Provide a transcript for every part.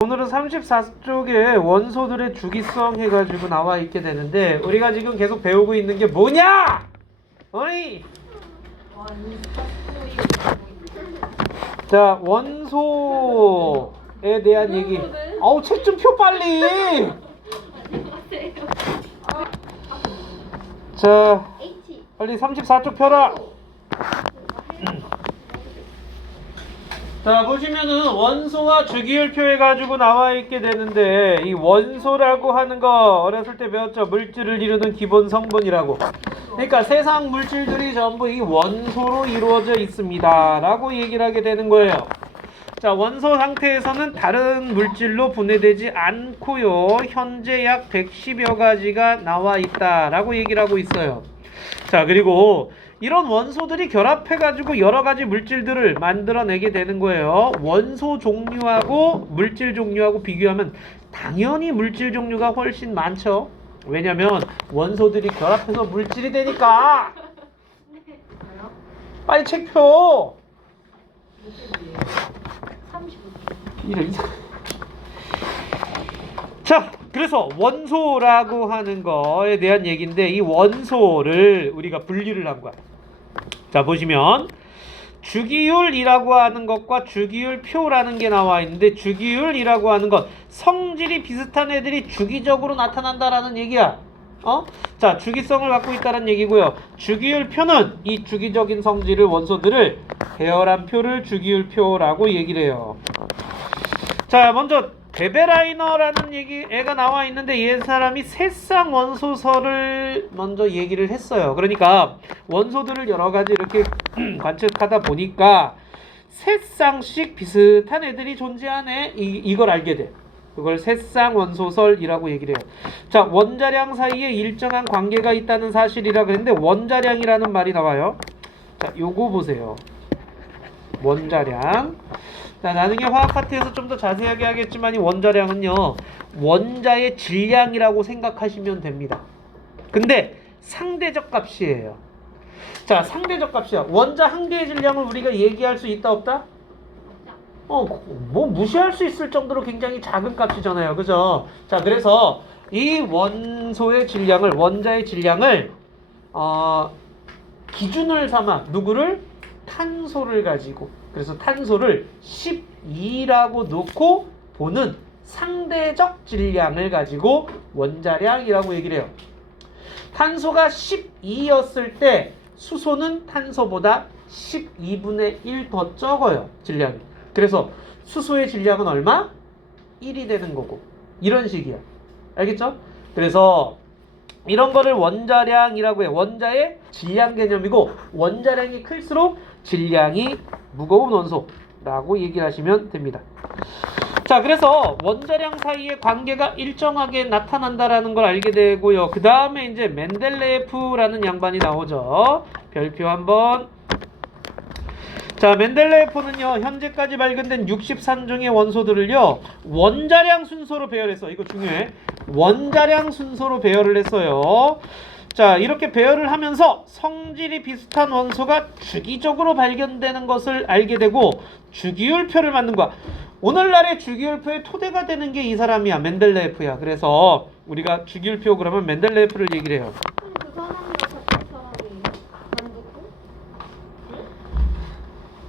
오늘은 34쪽에 원소들의 주기성 해가지고 나와 있게 되는데 우리가 지금 계속 배우고 있는 게 뭐냐? 어이? 자, 원소에 대한 얘기. 아우, 책 좀 펴 빨리. 자, 빨리 34쪽 펴라. 자, 보시면은 원소와 주기율표 해가지고 나와 있게 되는데, 이 원소라고 하는 거 어렸을 때 배웠죠? 물질을 이루는 기본 성분이라고. 그러니까 세상 물질들이 전부 이 원소로 이루어져 있습니다 라고 얘기를 하게 되는 거예요. 자, 원소 상태에서는 다른 물질로 분해되지 않고요, 현재 약 110여 가지가 나와 있다 라고 얘기를 하고 있어요. 자, 그리고 이런 원소들이 결합해가지고 여러 가지 물질들을 만들어내게 되는 거예요. 원소 종류하고 물질 종류하고 비교하면 당연히 물질 종류가 훨씬 많죠. 왜냐면 원소들이 결합해서 물질이 되니까. 빨리 책 펴. 이래. 자, 그래서 원소라고 하는 거에 대한 얘기인데, 이 원소를 우리가 분리를 한 거야. 자, 보시면 주기율이라고 하는 것과 주기율표라는 게 나와 있는데, 주기율이라고 하는 것, 성질이 비슷한 애들이 주기적으로 나타난다라는 얘기야. 자, 주기성을 갖고 있다는 얘기고요. 주기율표는 이 주기적인 성질을, 원소들을 배열한 표를 주기율표라고 얘기를 해요. 자, 먼저 베베라이너라는 애가 나와 있는데, 이 사람이 새쌍 원소설을 먼저 얘기를 했어요. 그러니까 원소들을 여러 가지 이렇게 관측하다 보니까 새쌍씩 비슷한 애들이 존재하네, 이걸 알게 돼. 그걸 새쌍 원소설이라고 얘기를 해요. 자, 원자량 사이에 일정한 관계가 있다는 사실이라 그랬는데, 원자량이라는 말이 나와요. 자, 요거 보세요. 원자량. 자, 나중에 화학 파트에서 좀 더 자세하게 하겠지만, 이 원자량은요, 원자의 질량이라고 생각하시면 됩니다. 근데 상대적 값이에요. 자, 상대적 값이야. 원자 한 개의 질량을 우리가 얘기할 수 있다 없다? 뭐 무시할 수 있을 정도로 굉장히 작은 값이잖아요. 그죠? 자, 그래서 이 원소의 질량을, 원자의 질량을 기준을 삼아 누구를? 탄소를 가지고, 그래서 탄소를 12라고 놓고 보는 상대적 질량을 가지고 원자량이라고 얘기를 해요. 탄소가 12였을 때 수소는 탄소보다 12분의 1 더 적어요, 질량이. 그래서 수소의 질량은 얼마? 1이 되는 거고, 이런 식이야. 알겠죠? 그래서 이런 거를 원자량이라고 해. 원자의 질량 개념이고, 원자량이 클수록 질량이 무거운 원소라고 얘기를 하시면 됩니다. 자, 그래서 원자량 사이의 관계가 일정하게 나타난다라는 걸 알게 되고요. 그 다음에 이제 멘델레예프라는 양반이 나오죠. 별표 한번. 자, 멘델레예프는요, 현재까지 발견된 63종의 원소들을요, 원자량 순서로 배열했어. 이거 중요해. 원자량 순서로 배열을 했어요. 자, 이렇게 배열을 하면서 성질이 비슷한 원소가 주기적으로 발견되는 것을 알게 되고, 주기율표를 만든 거야. 오늘날의 주기율표의 토대가 되는 게 이 사람이야. 멘델레예프야. 그래서 우리가 주기율표 그러면 멘델레예프를 얘기를 해요. 그 사람과 같은 사람이 만두고?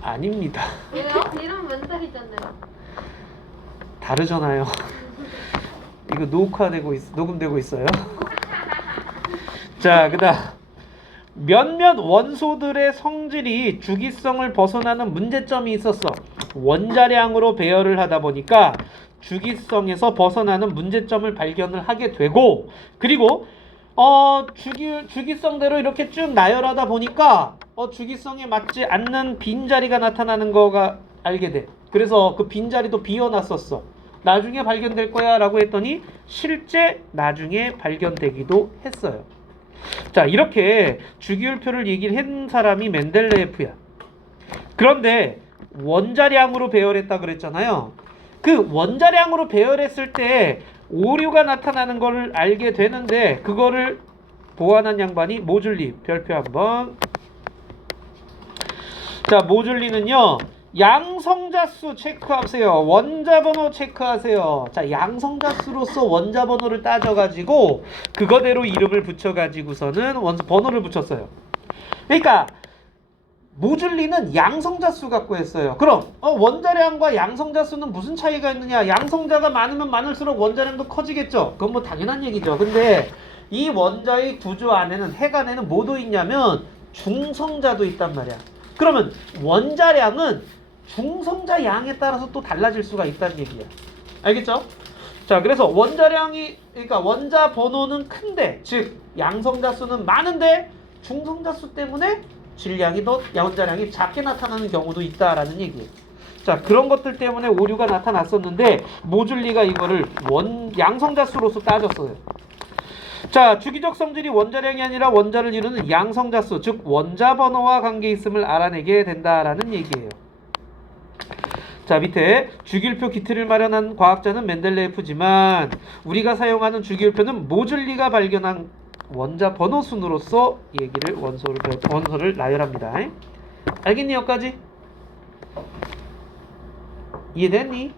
아닙니다. 왜요? 이름 멘델이잖아요. 다르잖아요. 이거 녹음되고 있어요. 자, 그다음 몇몇 원소들의 성질이 주기성을 벗어나는 문제점이 있었어. 원자량으로 배열을 하다 보니까 주기성에서 벗어나는 문제점을 발견을 하게 되고, 그리고 주기성대로 이렇게 쭉 나열하다 보니까 주기성에 맞지 않는 빈자리가 나타나는 거가 알게 돼. 그래서 그 빈자리도 비워놨었어. 나중에 발견될 거야 라고 했더니 실제 나중에 발견되기도 했어요. 자, 이렇게 주기율표를 얘기를 한 사람이 멘델레예프야. 그런데 원자량으로 배열했다 그랬잖아요. 그 원자량으로 배열했을 때 오류가 나타나는 걸 알게 되는데, 그거를 보완한 양반이 모줄리. 별표 한번. 자, 모줄리는요, 양성자수 체크하세요. 원자번호 체크하세요. 자, 양성자수로서 원자번호를 따져가지고 그거대로 이름을 붙여가지고서는 번호를 붙였어요. 그러니까 모듈리는 양성자수 갖고 했어요. 그럼 원자량과 양성자수는 무슨 차이가 있느냐? 양성자가 많으면 많을수록 원자량도 커지겠죠. 그건 뭐 당연한 얘기죠. 근데 이 원자의 구조 안에는 핵 안에는 뭐도 있냐면 중성자도 있단 말이야. 그러면 원자량은 중성자 양에 따라서 또 달라질 수가 있다는 얘기야. 알겠죠? 자, 그래서 그러니까 원자 번호는 큰데, 즉 양성자 수는 많은데 중성자 수 때문에 질량이 더 원자량이 작게 나타나는 경우도 있다라는 얘기예요. 자, 그런 것들 때문에 오류가 나타났었는데 모듈리가 이거를 양성자 수로서 따졌어요. 자, 주기적 성질이 원자량이 아니라 원자를 이루는 양성자 수, 즉 원자 번호와 관계 있음을 알아내게 된다라는 얘기예요. 자, 밑에 주기율표 기틀을 마련한 과학자는 멘델레예프지만 우리가 사용하는 주기율표는 모듈리가 발견한 원자 번호 순으로서 원소를 나열합니다. 알겠니? 여기까지? 이해됐니?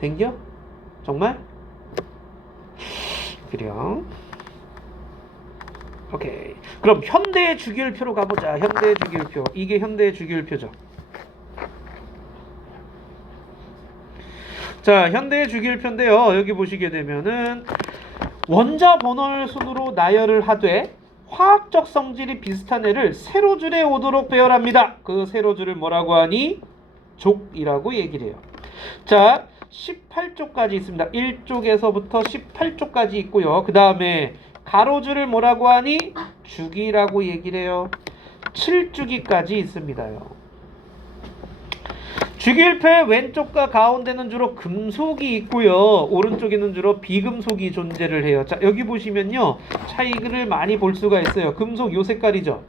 된겨? 정말? 그래요. 오케이. 그럼 현대의 주기율표로 가보자. 현대의 주기율표. 이게 현대의 주기율표죠. 자, 현대의 주기율표인데요. 여기 보시게 되면은 원자 번호 순으로 나열을 하되 화학적 성질이 비슷한 애를 세로줄에 오도록 배열합니다. 그 세로줄을 뭐라고 하니? 족이라고 얘기를 해요. 자, 18쪽까지 있습니다. 1쪽에서부터 18쪽까지 있고요. 그 다음에 가로줄을 뭐라고 하니? 주기라고 얘기를 해요. 7주기까지 있습니다요. 주기율표의 왼쪽과 가운데는 주로 금속이 있고요. 오른쪽에는 주로 비금속이 존재를 해요. 자, 여기 보시면요. 차이를 많이 볼 수가 있어요. 금속 요 색깔이죠.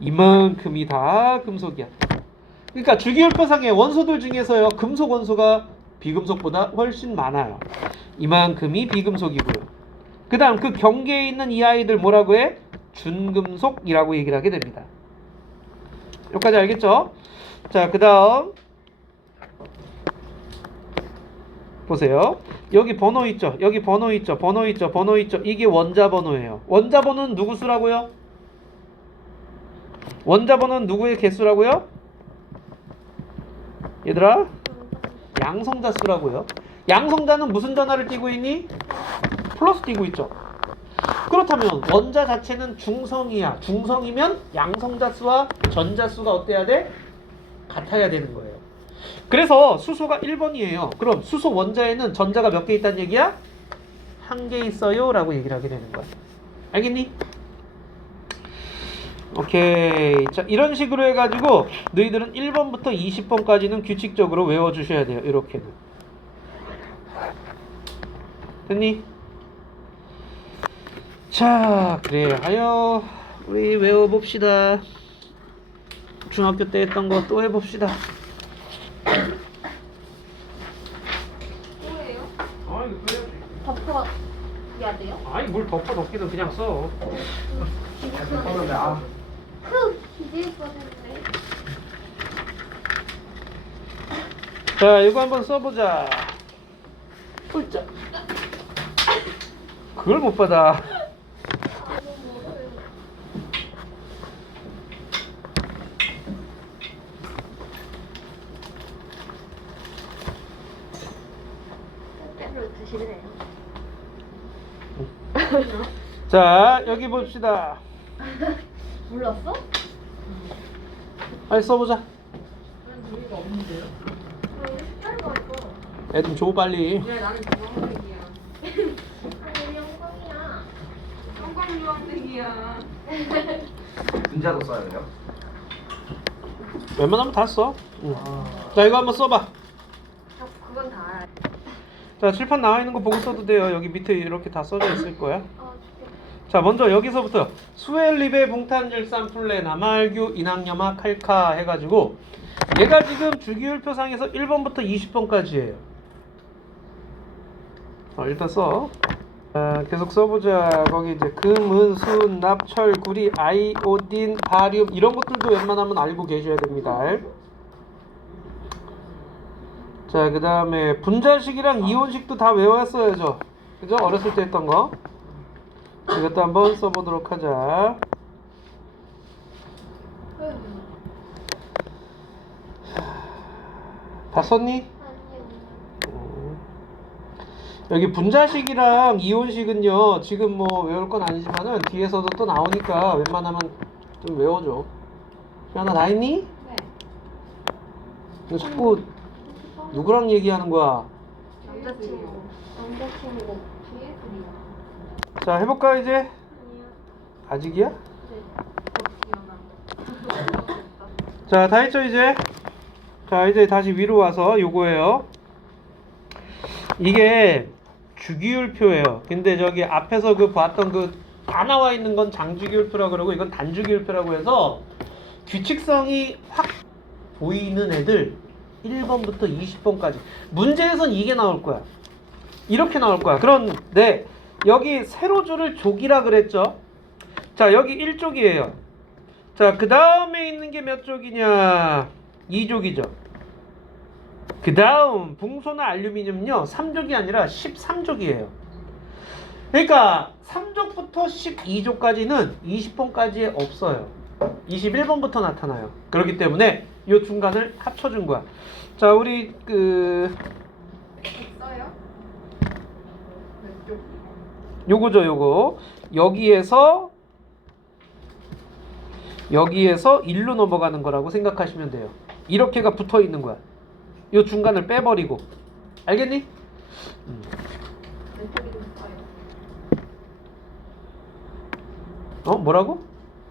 이만큼이 다 금속이야. 그러니까 주기율표상의 원소들 중에서요. 금속 원소가 비금속보다 훨씬 많아요. 이만큼이 비금속이고요. 그 다음 그 경계에 있는 이 아이들 뭐라고 해? 준금속이라고 얘기를 하게 됩니다. 여기까지 알겠죠? 자, 그 다음 보세요. 여기 번호 있죠? 여기 번호 있죠? 번호 있죠? 번호 있죠? 이게 원자 번호예요. 원자 번호는 누구 수라고요? 원자 번호는 누구의 개수라고요? 얘들아? 양성자 수라고요. 양성자는 무슨 전하를 띠고 있니? 플러스 띠고 있죠. 그렇다면 원자 자체는 중성이야. 중성이면 양성자 수와 전자 수가 어때야 돼? 같아야 되는 거예요. 그래서 수소가 1번이에요. 그럼 수소 원자에는 전자가 몇 개 있다는 얘기야? 한 개 있어요 라고 얘기를 하게 되는 거야. 알겠니? 오케이. 자, 이런 식으로 해가지고 너희들은 1번부터 20번까지는 규칙적으로 외워주셔야 돼요. 이렇게는. 됐니? 자, 그래 하여 우리 외워봅시다. 중학교 때 했던 거 또 해봅시다. 뭐예요? 아이, 그래야지. 덮어야 돼요? 아니, 뭘 덮기는 그냥 써. 기질 뻔했네. 자, 이거 한번 써보자. 훌쩍. 그걸 못 받아. 때로 드시네요. 자, 여기 봅시다. 몰랐어? 빨리 써보자. 재미가 없는데요? 빨리 가 이거. 애 좀 줘 빨리. 왜 나는 주황색이야? 아니 영광이야. 형광 주황색이야. 분자도 써야 돼요? 웬만하면 다 써. 응. 자, 이거 한번 써봐. 그건 다 알아. 자, 칠판 나와 있는 거 보고 써도 돼요. 여기 밑에 이렇게 다 써져 있을 거야. 진짜. 자, 먼저 여기서부터 수엘리베 봉탄질산 플레 나말규 인항염화 칼카 해가지고 얘가 지금 주기율표상에서 1번부터 20번까지예요. 일단 써. 계속 써보자. 거기 이제 금, 은, 순, 납, 철, 구리, 아이오딘, 바리움 이런 것들도 웬만하면 알고 계셔야 됩니다. 자, 그 다음에 분자식이랑 이온식도 다 외웠어야죠. 그죠? 어렸을 때 했던 거. 이것도 한번 써보도록 하자. 다 썼니? 아니요. 여기 분자식이랑 이온식은요 지금 뭐 외울 건 아니지만은 뒤에서도 또 나오니까 웬만하면 좀 외워줘. 하나 다 했니? 네. 너 자꾸 누구랑 얘기하는 거야? 남자친구. 남자친구 뒤에 그리야. 자, 해볼까 이제? 아니요. 아직이야? 네. 자, 다 했죠 이제? 자, 이제 다시 위로 와서 요거예요. 이게 주기율표예요. 근데 저기 앞에서 그 봤던 그 다 나와 있는 건 장주기율표라고 그러고 이건 단주기율표라고 해서 규칙성이 확 보이는 애들 1번부터 20번까지 문제에선 이게 나올 거야. 이렇게 나올 거야. 그런데 여기 세로줄을 족이라 그랬죠. 자, 여기 1족이에요. 자, 그 다음에 있는 게 몇 족이냐? 2족이죠. 그 다음 붕소나 알루미늄요 3족이 아니라 13족이에요. 그러니까 3족부터 12족까지는 20번까지에 없어요. 21번부터 나타나요. 그렇기 때문에 이 중간을 합쳐준 거야. 자, 우리 써요? 왼쪽. 요거죠, 요거. 여기에서 1로 넘어가는 거라고 생각하시면 돼요. 이렇게가 붙어 있는 거야. 요 중간을 빼버리고. 알겠니? 왼쪽이 좀 써요. 뭐라고?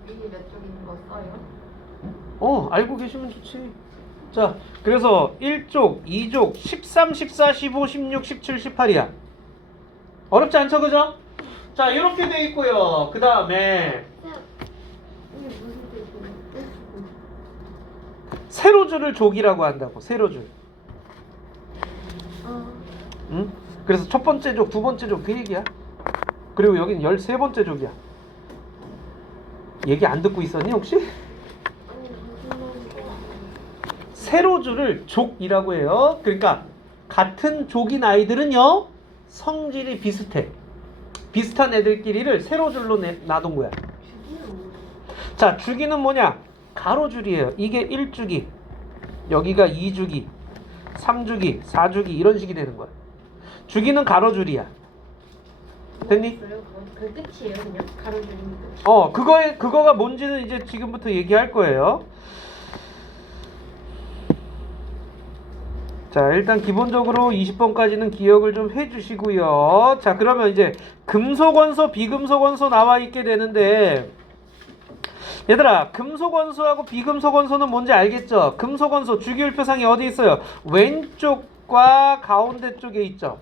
위에 몇 쪽 있는 거 써요? 알고 계시면 좋지. 자, 그래서 1족, 2족, 13, 14, 15, 16, 17, 18이야. 어렵지 않죠, 그죠? 자, 이렇게 돼 있고요. 그 다음에 이게 무슨 뜻이에요? 세로줄을 족이라고 한다고. 세로줄. 응? 그래서 첫 번째 족, 두 번째 족 그 얘기야. 그리고 여긴 13번째 족이야. 얘기 안 듣고 있었니 혹시? 아니 무슨 말인지. 세로줄을 족이라고 해요. 그러니까 같은 족인 아이들은요 성질이 비슷해. 비슷한 애들끼리를 세로줄로 놔둔 거야. 자, 주기는 뭐냐? 가로줄이에요. 이게 1주기, 여기가 2주기, 3주기, 4주기 이런 식이 되는 거야. 주기는 가로줄이야. 됐니? 그 끝이에요, 그냥 가로줄인 끝. 그거가 뭔지는 이제 지금부터 얘기할 거예요. 자, 일단 기본적으로 20번까지는 기억을 좀 해주시고요. 자, 그러면 이제 금속원소, 비금속원소 나와 있게 되는데, 얘들아, 금속원소하고 비금속원소는 뭔지 알겠죠? 금속원소 주기율표상에 어디 있어요? 왼쪽과 가운데 쪽에 있죠.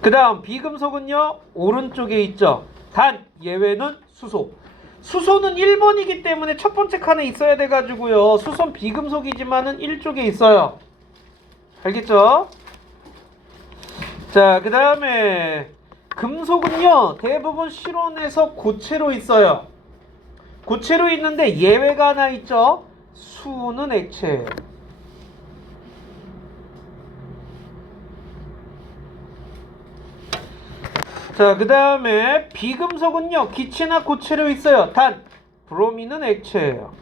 그 다음 비금속은요 오른쪽에 있죠. 단 예외는 수소. 수소는 1번이기 때문에 첫 번째 칸에 있어야 돼가지고요. 수소는 비금속이지만은 1쪽에 있어요. 알겠죠? 자, 그 다음에 금속은요 대부분 실온에서 고체로 있어요. 고체로 있는데 예외가 하나 있죠. 수는 액체예요. 자, 그 다음에 비금속은요 기체나 고체로 있어요. 단 브로민은 액체예요.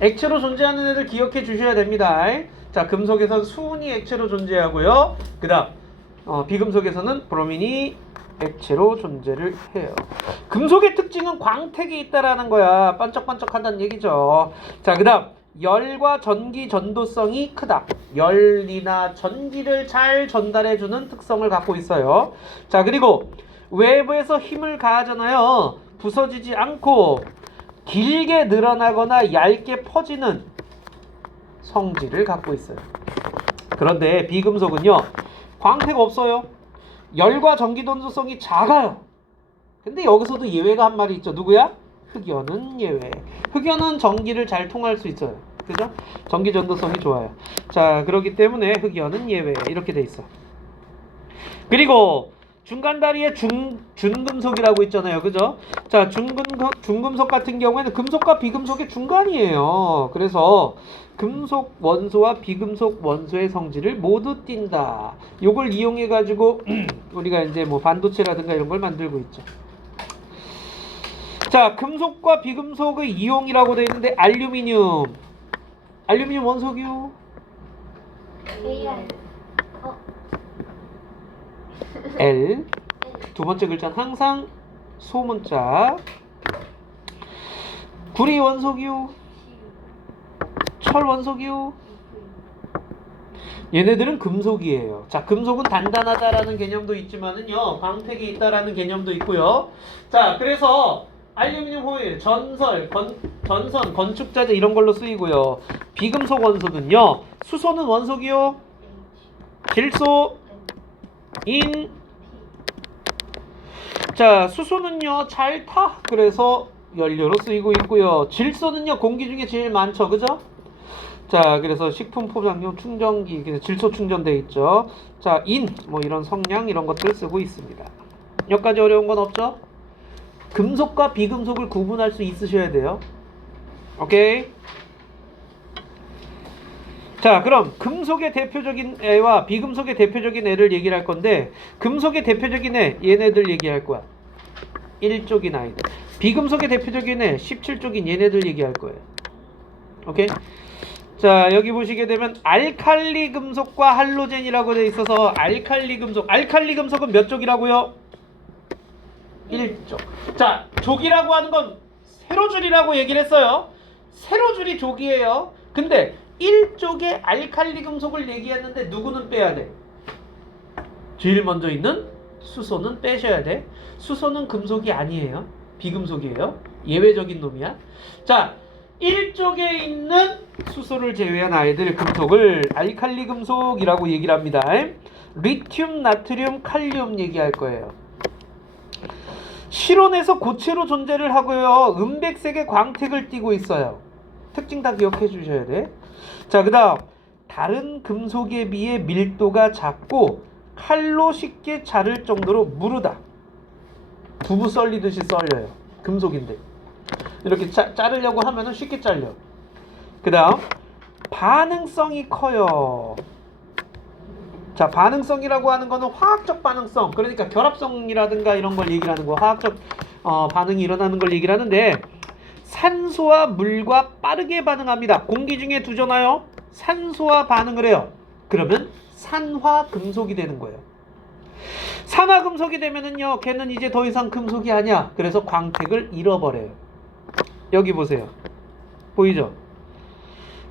액체로 존재하는 애들 기억해 주셔야 됩니다. 자, 금속에선 수은이 액체로 존재하고요. 그 다음 비금속에서는 브로민이 액체로 존재를 해요. 금속의 특징은 광택이 있다라는 거야. 반짝반짝한다는 얘기죠. 자, 그 다음 열과 전기 전도성이 크다. 열이나 전기를 잘 전달해주는 특성을 갖고 있어요. 자, 그리고 외부에서 힘을 가하잖아요. 부서지지 않고 길게 늘어나거나 얇게 퍼지는 성질을 갖고 있어요. 그런데 비금속은요 광택 없어요. 열과 전기 전도성이 작아요. 근데 여기서도 예외가 한 마리 있죠. 누구야? 흑연은 예외. 흑연은 전기를 잘 통할 수 있어요. 그죠? 전기 전도성이 좋아요. 자, 그렇기 때문에 흑연은 예외. 이렇게 돼 있어. 그리고 중간 다리에 준금속이라고 있잖아요. 그죠? 자, 중금속 같은 경우에는 금속과 비금속의 중간이에요. 그래서 금속 원소와 비금속 원소의 성질을 모두 띈다. 요걸 이용해 가지고 우리가 이제 뭐 반도체라든가 이런 걸 만들고 있죠. 자, 금속과 비금속의 이용이라고 되어 있는데 알루미늄 원소기요. AR. L. 두 번째 글자는 항상 소문자. 구리 원소기요. 철 원소기요. 얘네들은 금속이에요. 자, 금속은 단단하다라는 개념도 있지만은요, 광택이 있다라는 개념도 있고요. 자, 그래서 알루미늄 호일, 전선, 건축자재 이런 걸로 쓰이고요. 비금속 원소는요, 수소는 원소기요. 질소, 인. 자, 수소는요 잘 타. 그래서 연료로 쓰이고 있고요. 질소는요 공기 중에 제일 많죠. 그죠? 자, 그래서 식품 포장용 충전기, 그래서 질소 충전돼 있죠. 자, 인, 뭐 이런 성냥 이런 것들 쓰고 있습니다. 여기까지 어려운 건 없죠? 금속과 비금속을 구분할 수 있으셔야 돼요. 오케이? 자, 그럼 금속의 대표적인 애와 비금속의 대표적인 애를 얘기를 할 건데, 금속의 대표적인 애 얘네들 얘기할 거야. 1쪽인 아이들. 비금속의 대표적인 애 17쪽인 얘네들 얘기할 거예요. 오케이? 자, 여기 보시게 되면 알칼리 금속과 할로젠이라고 되어 있어서 알칼리 금속은 몇 쪽이라고요? 1쪽. 자, 족이라고 하는 건 세로줄이라고 얘기를 했어요. 세로줄이 족이에요. 근데 1쪽에 알칼리 금속을 얘기했는데 누구는 빼야 돼? 제일 먼저 있는 수소는 빼셔야 돼. 수소는 금속이 아니에요. 비금속이에요. 예외적인 놈이야. 자, 1쪽에 있는 수소를 제외한 아이들 금속을 알칼리 금속이라고 얘기를 합니다. 리튬, 나트륨, 칼륨 얘기할 거예요. 실온에서 고체로 존재를 하고요. 은백색의 광택을 띠고 있어요. 특징 다 기억해 주셔야 돼. 자, 그 다음 다른 금속에 비해 밀도가 작고 칼로 쉽게 자를 정도로 무르다. 두부 썰리듯이 썰려요. 금속인데 이렇게 자르려고 하면은 쉽게 잘려. 그 다음 반응성이 커요. 자, 반응성이라고 하는 거는 화학적 반응성, 그러니까 결합성이라든가 이런 걸 얘기를 하는 거, 화학적 반응이 일어나는 걸 얘기를 하는데, 산소와 물과 빠르게 반응합니다. 공기 중에 두잖아요. 산소와 반응을 해요. 그러면 산화금속이 되는 거예요. 산화금속이 되면은요, 걔는 이제 더 이상 금속이 아니야. 그래서 광택을 잃어버려요. 여기 보세요. 보이죠?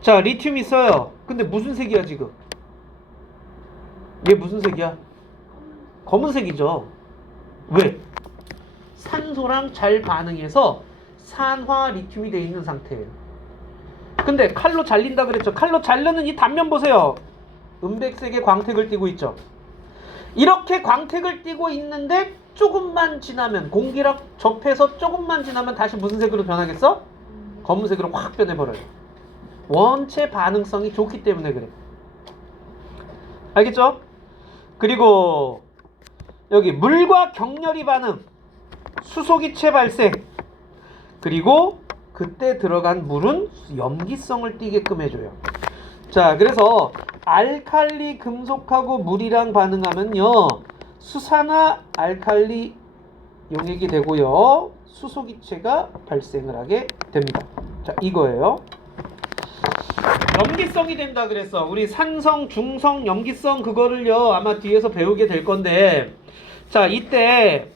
자, 리튬 있어요. 근데 무슨 색이야 지금? 얘 무슨 색이야? 검은색이죠. 왜? 산소랑 잘 반응해서 산화 리튬이 되어 있는 상태예요. 근데 칼로 잘린다 그랬죠. 칼로 자르는 이 단면 보세요. 은백색의 광택을 띠고 있죠. 이렇게 광택을 띠고 있는데 조금만 지나면, 공기랑 접해서 조금만 지나면 다시 무슨 색으로 변하겠어? 검은색으로 확 변해버려요. 원체 반응성이 좋기 때문에 그래. 알겠죠? 그리고 여기 물과 격렬히 반응, 수소기체 발생, 그리고 그때 들어간 물은 염기성을 띠게끔 해줘요. 자, 그래서 알칼리 금속하고 물이랑 반응하면요, 수산화 알칼리 용액이 되고요, 수소기체가 발생을 하게 됩니다. 자, 이거예요. 염기성이 된다 그랬어. 우리 산성, 중성, 염기성 그거를요 아마 뒤에서 배우게 될 건데, 자, 이때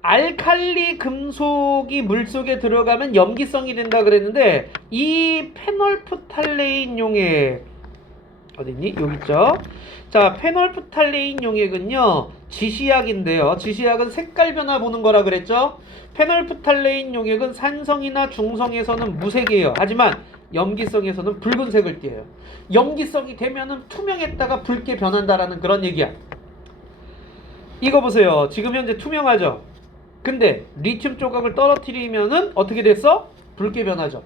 알칼리 금속이 물속에 들어가면 염기성이 된다 그랬는데, 이 페놀프탈레인 용액 어딨니? 여기 있죠. 자, 페놀프탈레인 용액은요 지시약인데요, 지시약은 색깔 변화 보는 거라 그랬죠. 페놀프탈레인 용액은 산성이나 중성에서는 무색이에요. 하지만 염기성에서는 붉은색을 띠어요. 염기성이 되면은 투명했다가 붉게 변한다라는 그런 얘기야. 이거 보세요. 지금 현재 투명하죠. 근데 리튬 조각을 떨어뜨리면은 어떻게 됐어? 붉게 변하죠.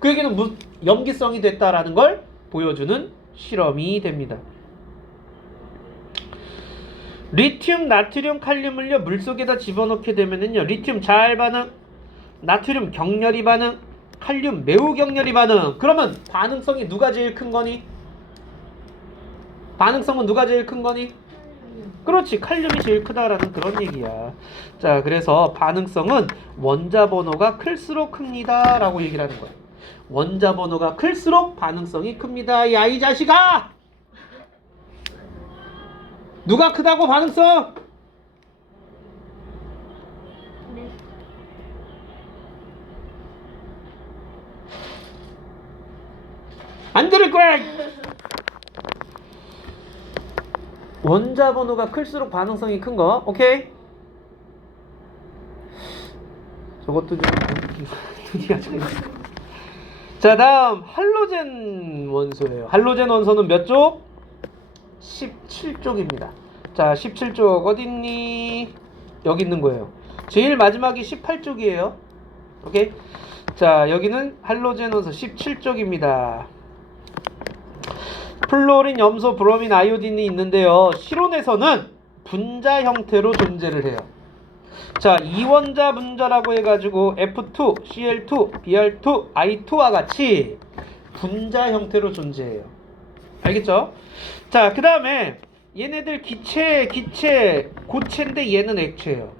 그 얘기는 염기성이 됐다라는 걸 보여주는 실험이 됩니다. 리튬, 나트륨, 칼륨을요 물속에다 집어넣게 되면은요 리튬 잘 반응, 나트륨 격렬히 반응, 칼륨 매우 격렬히 반응. 그러면 반응성이 누가 제일 큰 거니? 반응성은 누가 제일 큰 거니? 그렇지, 칼륨이 제일 크다라는 그런 얘기야. 자, 그래서 반응성은 원자 번호가 클수록 큽니다 라고 얘기를 하는 거야. 원자 번호가 클수록 반응성이 큽니다. 야, 이 자식아! 누가 크다고 반응성? 네. 안 들을 거야! 원자 번호가 클수록 반응성이 큰 거, 오케이? 저것도 좀 눈이가 좀. 자, 다음 할로젠 원소예요. 할로젠 원소는 몇 쪽? 17쪽입니다. 자, 17쪽 어딨니? 여기 있는 거예요. 제일 마지막이 18쪽이에요. 오케이? 자, 여기는 할로젠 원소 17쪽입니다. 플로린, 염소, 브로민, 아이오딘이 있는데요. 실온에서는 분자 형태로 존재를 해요. 자, 이원자 분자라고 해가지고 F2, Cl2, Br2, I2와 같이 분자 형태로 존재해요. 알겠죠? 자, 그 다음에 얘네들 기체, 고체인데 얘는 액체예요.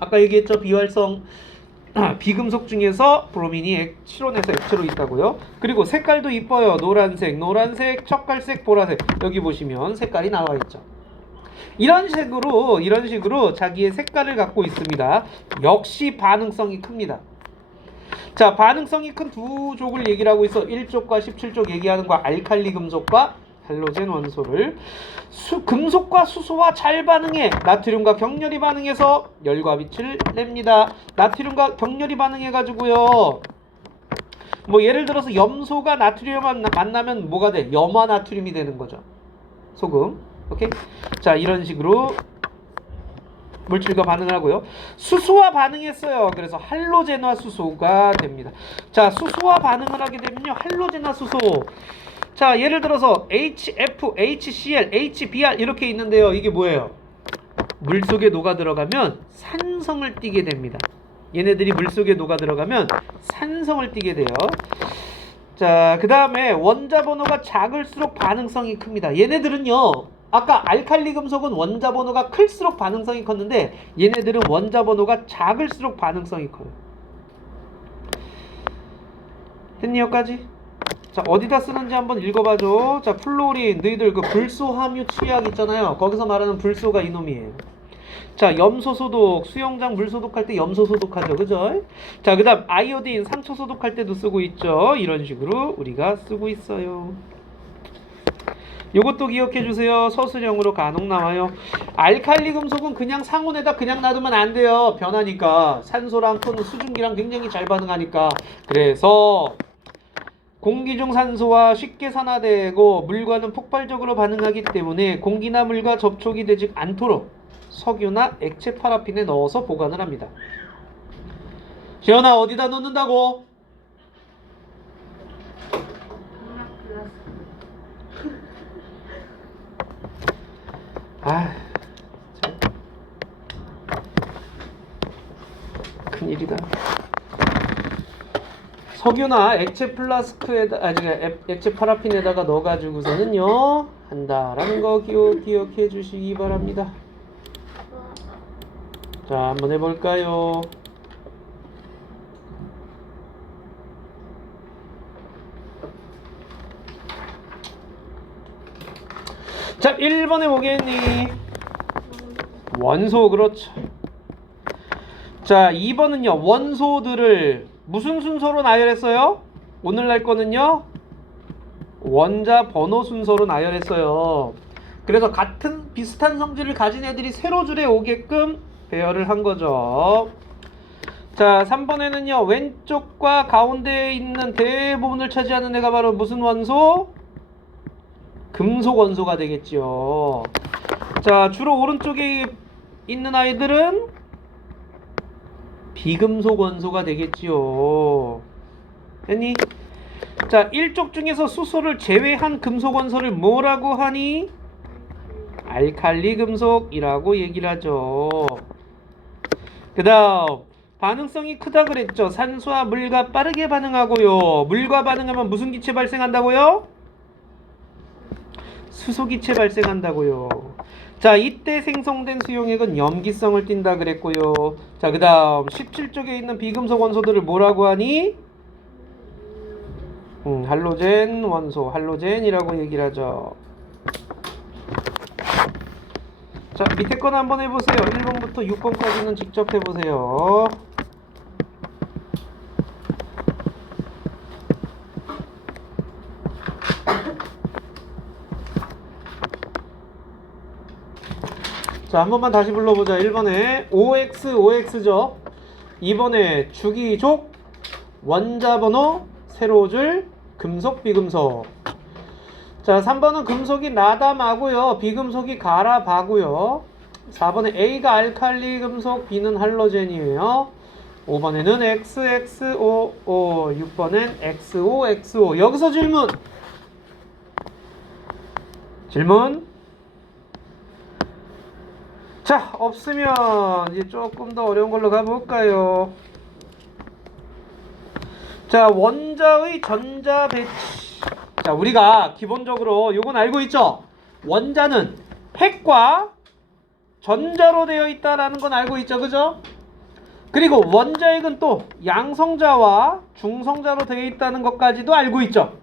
아까 얘기했죠? 비활성 비금속 중에서 브로민이 실온에서 액체로 있다고요. 그리고 색깔도 이뻐요. 노란색, 척갈색, 보라색. 여기 보시면 색깔이 나와 있죠. 이런 식으로 자기의 색깔을 갖고 있습니다. 역시 반응성이 큽니다. 자, 반응성이 큰 두 족을 얘기를 하고 있어. 1족과 17족 얘기하는 거, 알칼리 금속과 할로젠 원소를. 금속과 수소와 잘 반응해 나트륨과 격렬히 반응해서 열과 빛을 냅니다. 나트륨과 격렬히 반응해 가지고요, 뭐 예를 들어서 염소가 나트륨과 만나면 뭐가 돼? 염화 나트륨이 되는 거죠. 소금. 오케이? 자, 이런 식으로 물질과 반응을 하고요. 수소와 반응했어요. 그래서 할로젠화 수소가 됩니다. 자, 수소와 반응을 하게 되면요, 할로젠화 수소. 자, 예를 들어서 HF, HCl, HBr 이렇게 있는데요. 이게 뭐예요? 물속에 녹아 들어가면 산성을 띠게 됩니다. 얘네들이 물속에 녹아 들어가면 산성을 띠게 돼요. 자, 그 다음에 원자 번호가 작을수록 반응성이 큽니다. 얘네들은요, 아까 알칼리 금속은 원자 번호가 클수록 반응성이 컸는데 얘네들은 원자 번호가 작을수록 반응성이 커요. 됐니 여기까지? 자, 어디다 쓰는지 한번 읽어봐줘. 자, 플로린, 너희들 그 불소 함유 치약 있잖아요. 거기서 말하는 불소가 이놈이에요. 자, 염소 소독, 수영장 물 소독할 때 염소 소독하죠, 그죠? 자, 그 다음 아이오딘, 상처 소독할 때도 쓰고 있죠. 이런 식으로 우리가 쓰고 있어요. 요것도 기억해 주세요. 서술형으로 간혹 나와요. 알칼리 금속은 그냥 상온에다 그냥 놔두면 안 돼요. 변하니까. 산소랑 또는 수증기랑 굉장히 잘 반응하니까. 그래서 공기 중 산소와 쉽게 산화되고 물과는 폭발적으로 반응하기 때문에 공기나 물과 접촉이 되지 않도록 석유나 액체 파라핀에 넣어서 보관을 합니다. 시연아, 어디다 넣는다고? 아, 참 큰일이다. 석유나 액체 플라스크에다, 액체 파라핀에다가 넣어가지고서는요 한다라는 거 기억해 주시기 바랍니다. 자, 한번 해볼까요? 자, 1번에 뭐겠니? 원소, 그렇죠. 자, 2번은요 원소들을 무슨 순서로 나열했어요? 오늘날 거는요 원자 번호 순서로 나열했어요. 그래서 같은 비슷한 성질을 가진 애들이 세로 줄에 오게끔 배열을 한 거죠. 자, 3번에는요 왼쪽과 가운데에 있는 대부분을 차지하는 애가 바로 무슨 원소? 금속 원소가 되겠죠. 자, 주로 오른쪽에 있는 아이들은 비금속 원소가 되겠지요. 됐니? 자, 1쪽 중에서 수소를 제외한 금속 원소를 뭐라고 하니? 알칼리 금속이라고 얘기를 하죠. 그 다음 반응성이 크다 그랬죠. 산소와 물과 빠르게 반응하고요. 물과 반응하면 무슨 기체 발생한다고요? 수소기체 발생한다고요. 자, 이때 생성된 수용액은 염기성을 띈다 그랬고요. 자, 그 다음 17쪽에 있는 비금속 원소들을 뭐라고 하니? 할로젠 원소, 할로젠이라고 얘기를 하죠. 자, 밑에 건 한번 해보세요. 1번부터 6번까지는 직접 해보세요. 자, 한 번만 다시 불러보자. 1번에 OX죠. 2번에 주기족, 원자번호, 세로줄, 금속, 비금속. 자, 3번은 금속이 나담하고요. 비금속이 가라바고요. 4번에 A가 알칼리 금속, B는 할로젠이에요. 5번에는 XXOO, 6번엔 XOXO. 여기서 질문. 자, 없으면 이제 조금 더 어려운 걸로 가볼까요? 자, 원자의 전자 배치. 자, 우리가 기본적으로 요건 알고 있죠? 원자는 핵과 전자로 되어 있다라는 건 알고 있죠, 그죠? 그리고 원자핵은 또 양성자와 중성자로 되어 있다는 것까지도 알고 있죠.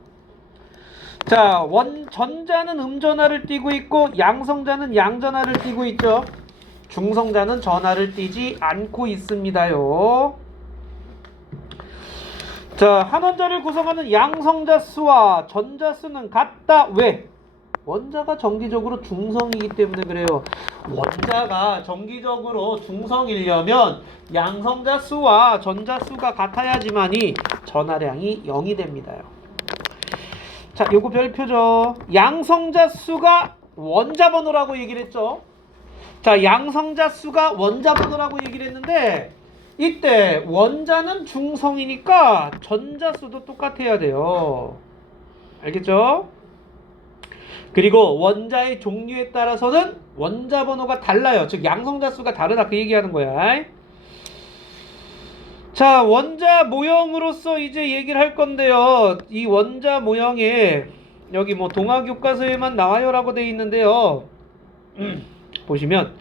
자, 전자는 음전하를 띠고 있고 양성자는 양전하를 띠고 있죠. 중성자는 전하를 띠지 않고 있습니다요. 자, 한 원자를 구성하는 양성자 수와 전자 수는 같다. 왜? 원자가 정기적으로 중성이기 때문에 그래요. 원자가 정기적으로 중성이려면 양성자 수와 전자 수가 같아야지만이 전하량이 0이 됩니다요. 자, 요거 별표죠. 양성자 수가 원자 번호라고 얘기를 했죠. 자, 양성자 수가 원자 번호라고 얘기를 했는데 이때 원자는 중성이니까 전자 수도 똑같아야 돼요. 알겠죠? 그리고 원자의 종류에 따라서는 원자 번호가 달라요. 즉 양성자 수가 다르다 그 얘기하는 거야. 자, 원자 모형으로서 이제 얘기를 할 건데요. 이 원자 모형에 여기 뭐 동화교과서에만 나와요라고 되어 있는데요. 보시면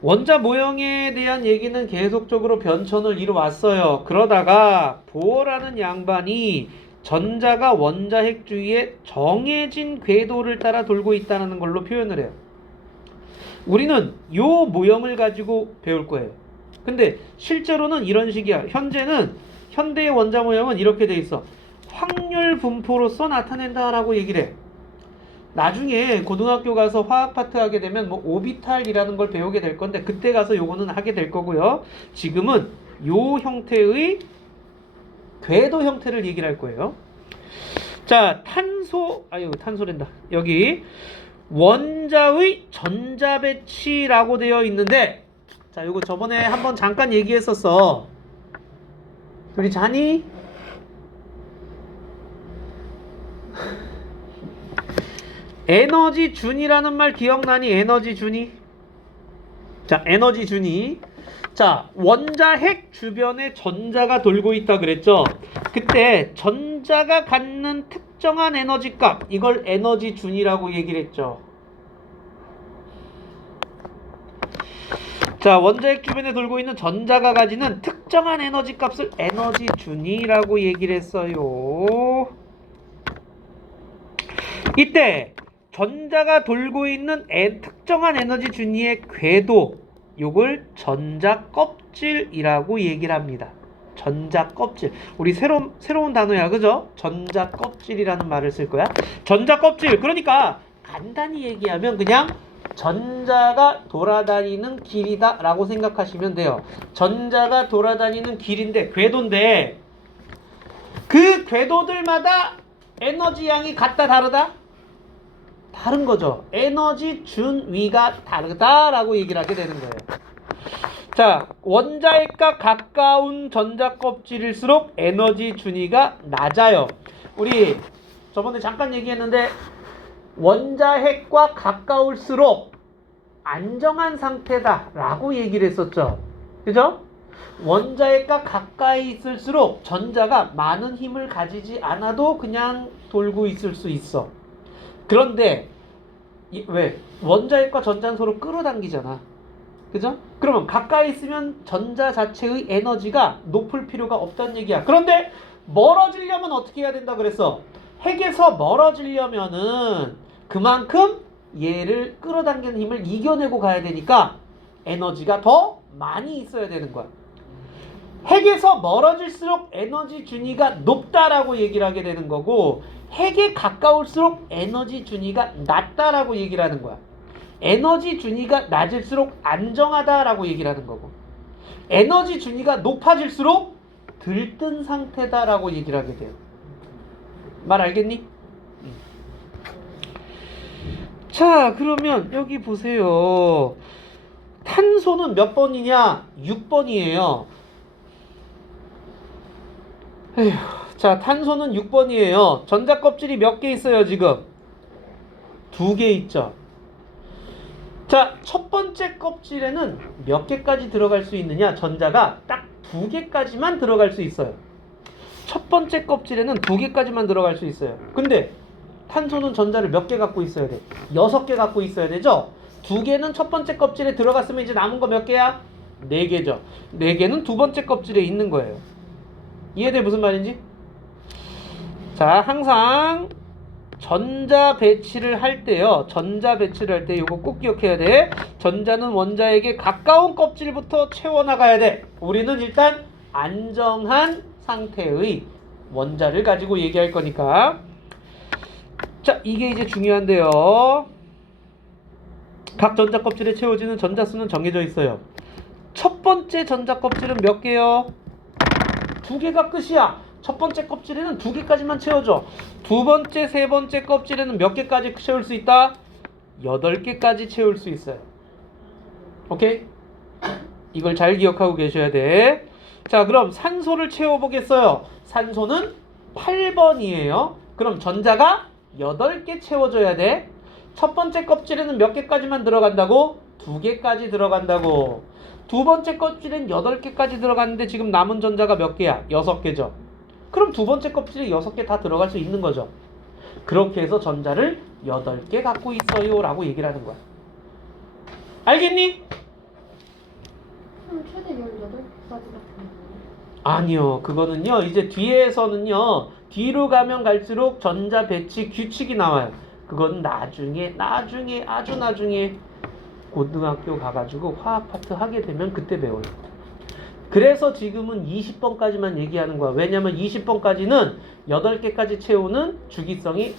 원자 모형에 대한 얘기는 계속적으로 변천을 이뤄왔어요. 그러다가 보어라는 양반이 전자가 원자핵 주위에 정해진 궤도를 따라 돌고 있다는 걸로 표현을 해요. 우리는 요 모형을 가지고 배울 거예요. 근데 실제로는 이런 식이야. 현대의 원자 모형은 이렇게 돼 있어. 확률 분포로서 나타낸다라고 얘기를 해. 나중에 고등학교 가서 화학 파트 하게 되면 뭐 오비탈이라는 걸 배우게 될 건데 그때 가서 요거는 하게 될 거고요. 지금은 요 형태의 궤도 형태를 얘기를 할 거예요. 자, 탄소랜다. 여기 원자의 전자 배치라고 되어 있는데 자, 요거 저번에 한번 잠깐 얘기했었어. 우리 자니? 에너지 준이라는 말 기억나니? 에너지 준이? 자, 에너지 준이. 자, 원자핵 주변에 전자가 돌고 있다 그랬죠? 그때 전자가 갖는 특정한 에너지 값, 이걸 에너지 준이라고 얘기를 했죠. 자, 원자핵 주변에 돌고 있는 전자가 가지는 특정한 에너지 값을 에너지 준이라고 얘기를 했어요. 이때 전자가 돌고 있는 특정한 에너지 준위의 궤도, 요걸 전자 껍질이라고 얘기를 합니다. 전자 껍질. 우리 새로운 단어야, 그죠? 전자 껍질이라는 말을 쓸 거야. 전자 껍질. 그러니까 간단히 얘기하면 그냥 전자가 돌아다니는 길이다 라고 생각하시면 돼요. 전자가 돌아다니는 길인데 궤도인데 그 궤도들마다 에너지 양이 같다 다르다? 다른 거죠. 에너지 준위가 다르다라고 얘기를 하게 되는 거예요. 자, 원자핵과 가까운 전자 껍질일수록 에너지 준위가 낮아요. 우리 저번에 잠깐 얘기했는데 원자핵과 가까울수록 안정한 상태다라고 얘기를 했었죠. 그죠? 원자핵과 가까이 있을수록 전자가 많은 힘을 가지지 않아도 그냥 돌고 있을 수 있어. 그런데 왜? 원자핵과 전자는 서로 끌어당기잖아. 그죠? 그러면 가까이 있으면 전자 자체의 에너지가 높을 필요가 없다는 얘기야. 그런데 멀어지려면 어떻게 해야 된다 그랬어? 핵에서 멀어지려면은 그만큼 얘를 끌어당기는 힘을 이겨내고 가야 되니까 에너지가 더 많이 있어야 되는 거야. 핵에서 멀어질수록 에너지 준위가 높다라고 얘기를 하게 되는 거고, 핵에 가까울수록 에너지 준위가 낮다라고 얘기를 하는 거야. 에너지 준위가 낮을수록 안정하다라고 얘기를 하는 거고, 에너지 준위가 높아질수록 들뜬 상태다라고 얘기를 하게 돼요. 말 알겠니? 자, 그러면 여기 보세요. 탄소는 몇 번이냐? 6번이에요. 에휴, 자, 탄소는 6번이에요. 전자 껍질이 몇 개 있어요, 지금? 2개 있죠. 자, 첫 번째 껍질에는 몇 개까지 들어갈 수 있느냐? 전자가 딱 2개까지만 들어갈 수 있어요. 첫 번째 껍질에는 2개까지만 들어갈 수 있어요. 근데 탄소는 전자를 몇 개 갖고 있어야 돼? 6개 갖고 있어야 되죠? 2개는 첫 번째 껍질에 들어갔으면 이제 남은 거 몇 개야? 4개죠. 4개는 두 번째 껍질에 있는 거예요. 이해돼? 무슨 말인지? 자, 항상 전자 배치를 할 때요. 전자 배치를 할 때 이거 꼭 기억해야 돼. 전자는 원자에게 가까운 껍질부터 채워나가야 돼. 우리는 일단 안정한 상태의 원자를 가지고 얘기할 거니까. 자, 이게 이제 중요한데요. 각 전자 껍질에 채워지는 전자 수는 정해져 있어요. 첫 번째 전자 껍질은 몇 개요? 2개가 끝이야. 첫 번째 껍질에는 2개까지만 채워줘. 두 번째, 세 번째 껍질에는 몇 개까지 채울 수 있다? 8개까지 채울 수 있어요. 오케이? 이걸 잘 기억하고 계셔야 돼. 자, 그럼 산소를 채워보겠어요. 산소는 8번이에요. 그럼 전자가 8개 채워줘야 돼. 첫 번째 껍질에는 몇 개까지만 들어간다고? 2개까지 들어간다고. 두 번째 껍질엔 8개까지 들어갔는데 지금 남은 전자가 몇 개야? 6개죠. 그럼 두 번째 껍질에 6개 다 들어갈 수 있는 거죠. 그렇게 해서 전자를 8개 갖고 있어요 라고 얘기를 하는 거야. 알겠니? 그럼 최대 18개까지 같은 거예요? 아니요. 그거는요. 이제 뒤에서는요. 뒤로 가면 갈수록 전자 배치 규칙이 나와요. 그건 나중에 아주 나중에 고등학교 가가지고 화학 파트 하게 되면 그때 배워요. 그래서 지금은 20번까지만 얘기하는 거야. 왜냐면 20번까지는 8개까지 채우는 규칙성이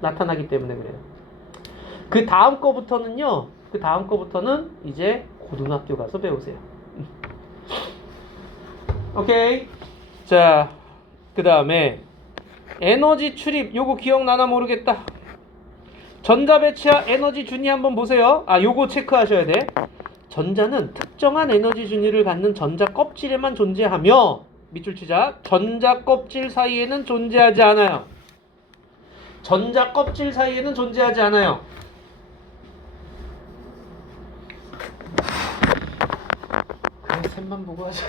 나타나기 때문에 그래요. 그 다음 거부터는 이제 고등학교 가서 배우세요. 오케이. 자, 그 다음에 에너지 출입. 요거 기억나나 모르겠다. 전자 배치와 에너지 준위 한번 보세요. 요거 체크하셔야 돼. 전자는 특정한 에너지 준위를 갖는 전자 껍질에만 존재하며, 밑줄 치자. 전자 껍질 사이에는 존재하지 않아요. 전자 껍질 사이에는 존재하지 않아요. 그래, 셈만 보고 하자.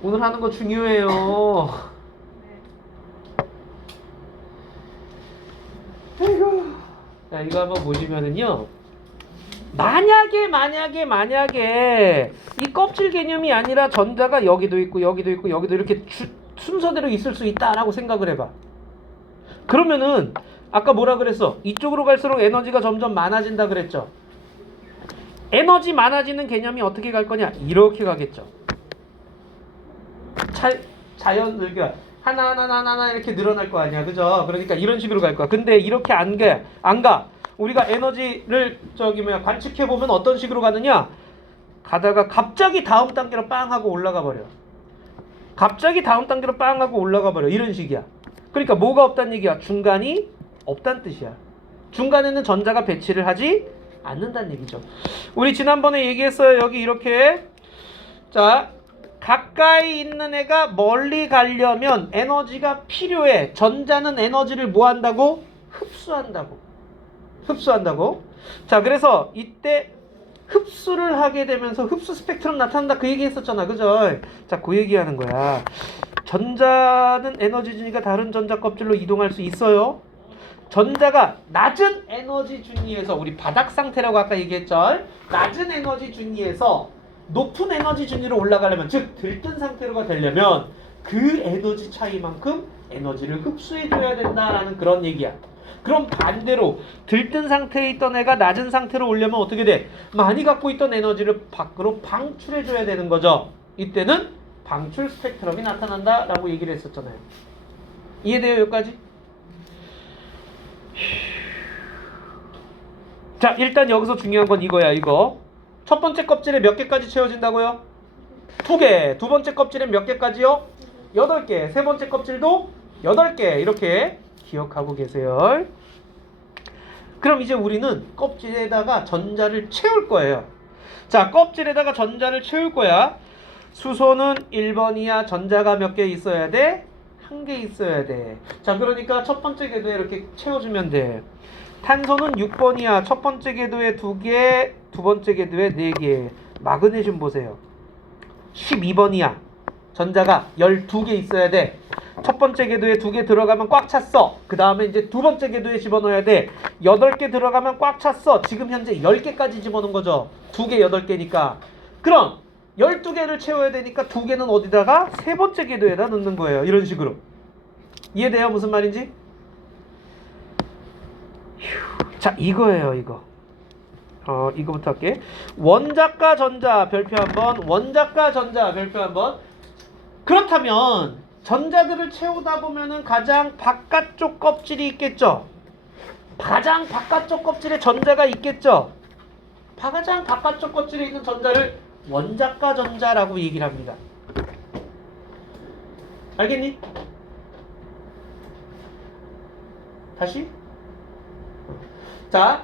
오늘 하는 거 중요해요. 아이고. 자, 이거 한번 보시면은요. 만약에 이 껍질 개념이 아니라 전자가 여기도 있고 여기도 있고 여기도 이렇게 순서대로 있을 수 있다라고 생각을 해봐. 그러면은 아까 뭐라 그랬어? 이쪽으로 갈수록 에너지가 점점 많아진다 그랬죠. 에너지 많아지는 개념이 어떻게 갈 거냐? 이렇게 가겠죠. 자연들과 하나 이렇게 늘어날 거 아니야, 그죠? 그러니까 이런 식으로 갈 거야. 근데 이렇게 안 가. 우리가 에너지를 관측해 보면 어떤 식으로 가느냐? 가다가 갑자기 다음 단계로 빵 하고 올라가 버려. 이런 식이야. 그러니까 뭐가 없다는 얘기야? 중간이 없다는 뜻이야. 중간에는 전자가 배치를 하지 않는다는 얘기죠. 우리 지난번에 얘기했어요. 여기 이렇게. 자, 가까이 있는 애가 멀리 가려면 에너지가 필요해. 전자는 에너지를 뭐 한다고? 흡수한다고. 흡수한다고. 자, 그래서 이때 흡수를 하게 되면서 흡수 스펙트럼 나타난다 그 얘기 했었잖아. 그죠? 자, 그 얘기 하는 거야. 전자는 에너지 준위가 다른 전자 껍질로 이동할 수 있어요. 전자가 낮은 에너지 준위에서, 우리 바닥 상태라고 아까 얘기했죠. 낮은 에너지 준위에서 높은 에너지 준위로 올라가려면, 즉 들뜬 상태로가 되려면 그 에너지 차이만큼 에너지를 흡수해줘야 된다라는 그런 얘기야. 그럼 반대로 들뜬 상태에 있던 애가 낮은 상태로 오려면 어떻게 돼? 많이 갖고 있던 에너지를 밖으로 방출해줘야 되는 거죠. 이때는 방출 스펙트럼이 나타난다라고 얘기를 했었잖아요. 이해돼요? 여기까지? 자, 일단 여기서 중요한 건 이거야. 이거 첫 번째 껍질에 몇 개까지 채워진다고요? 2개. 두 번째 껍질에 몇 개까지요? 8개. 세 번째 껍질도 8개. 이렇게 기억하고 계세요. 그럼 이제 우리는 껍질에다가 전자를 채울 거예요. 자, 껍질에다가 전자를 채울 거야. 수소는 1번이야. 전자가 몇 개 있어야 돼? 1개 있어야 돼. 자, 그러니까 첫 번째 궤도에 이렇게 채워주면 돼. 탄소는 6번이야. 첫 번째 궤도에 2개, 두 번째 궤도에 4개. 마그네슘 보세요. 12번이야. 전자가 12개 있어야 돼. 첫 번째 궤도에 2개 들어가면 꽉 찼어. 그 다음에 이제 두 번째 궤도에 집어넣어야 돼. 8개 들어가면 꽉 찼어. 지금 현재 10개까지 집어넣은 거죠. 2개 8개니까. 그럼 12개를 채워야 되니까 2개는 어디다가? 세 번째 궤도에다 넣는 거예요. 이런 식으로. 이해돼요? 무슨 말인지? 자, 이거예요. 이거. 이거부터 할게. 원자과 전자 별표 한번. 원자과 전자 별표 한번. 그렇다면 전자들을 채우다 보면은 가장 바깥쪽 껍질이 있겠죠. 가장 바깥쪽 껍질에 전자가 있겠죠. 가장 바깥쪽 껍질에 있는 전자를 원자과 전자라고 얘기를 합니다. 알겠니? 다시. 자,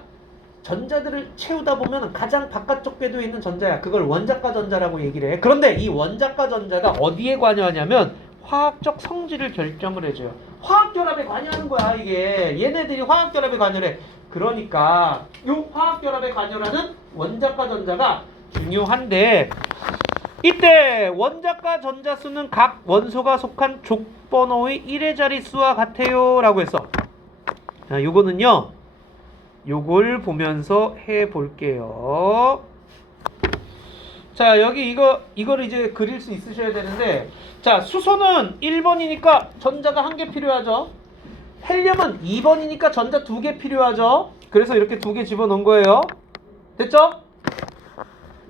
전자들을 채우다 보면 가장 바깥쪽 궤도에 있는 전자야. 그걸 원자과 전자라고 얘기를 해. 그런데 이 원자과 전자가 어디에 관여하냐면 화학적 성질을 결정을 해줘요. 화학결합에 관여하는 거야. 이게 얘네들이 화학결합에 관여를 해. 그러니까 이 화학결합에 관여하는 원자과 전자가 중요한데, 이때 원자과 전자수는 각 원소가 속한 족번호의 1의 자릿수와 같아요 라고 했어. 자, 요거는요, 요걸 보면서 해 볼게요. 자, 여기 이거를 이제 그릴 수 있으셔야 되는데, 자, 수소는 1번이니까 전자가 1개 필요하죠. 헬륨은 2번이니까 전자 2개 필요하죠. 그래서 이렇게 2개 집어넣은 거예요. 됐죠?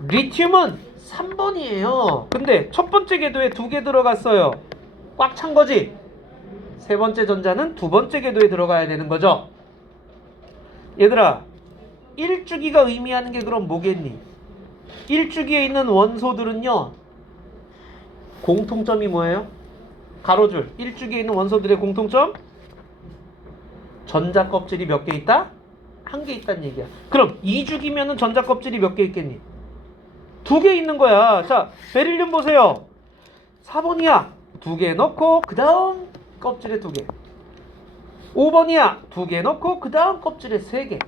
리튬은 3번이에요. 근데 첫 번째 궤도에 2개 들어갔어요. 꽉 찬 거지? 세 번째 전자는 두 번째 궤도에 들어가야 되는 거죠. 얘들아, 1주기가 의미하는 게 그럼 뭐겠니? 1주기에 있는 원소들은요, 공통점이 뭐예요? 가로줄. 1주기에 있는 원소들의 공통점? 전자 껍질이 몇 개 있다? 1개 있다는 얘기야. 그럼 2주기면은 전자 껍질이 몇 개 있겠니? 2개 있는 거야. 자, 베릴륨 보세요. 4번이야. 2개 넣고 그 다음 껍질에 2개. 5번이야. 2개 넣고 그 다음 껍질에 3개.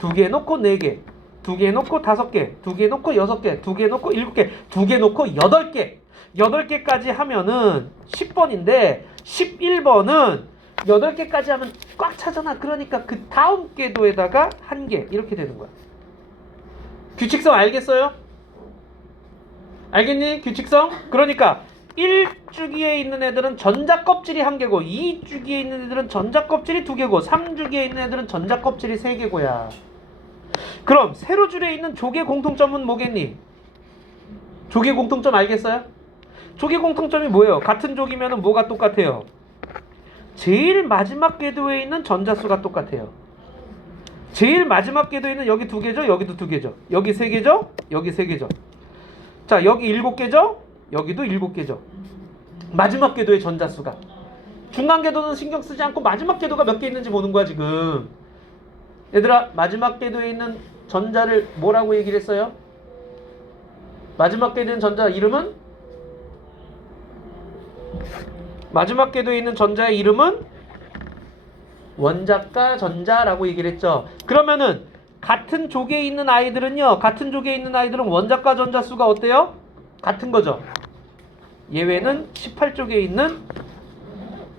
2개 넣고 4개. 2개 넣고 5개. 2개 넣고 6개. 2개 넣고 7개. 2개 넣고 8개. 8개까지 하면은 10번인데 11번은 8개까지 하면 꽉 차잖아. 그러니까 그 다음 궤도에다가 1개 이렇게 되는 거야. 규칙성 알겠어요? 알겠니? 규칙성? 그러니까 1주기에 있는 애들은 전자 껍질이 1개고, 2주기에 있는 애들은 전자 껍질이 2개고, 3주기에 있는 애들은 전자 껍질이 3개고야. 그럼 세로줄에 있는 족의 공통점은 뭐겠니? 족의 공통점 알겠어요? 족의 공통점이 뭐예요? 같은 족이면 뭐가 똑같아요? 제일 마지막 궤도에 있는 전자수가 똑같아요. 제일 마지막 궤도에 있는 여기 2개죠? 여기도 2개죠? 여기 3개죠? 여기 3개죠? 자, 여기 7개죠? 여기도 7개죠? 마지막 궤도의 전자수가. 중간 궤도는 신경 쓰지 않고 마지막 궤도가 몇 개 있는지 보는 거야 지금. 얘들아, 마지막 궤도에 있는 전자를 뭐라고 얘기를 했어요? 마지막 궤도에 있는 전자 이름은 마지막 궤도에 있는 전자의 이름은 원자과 전자라고 얘기를 했죠. 그러면은 같은 족에 있는 아이들은요. 같은 족에 있는 아이들은 원자과 전자 수가 어때요? 같은 거죠. 예외는 18쪽에 있는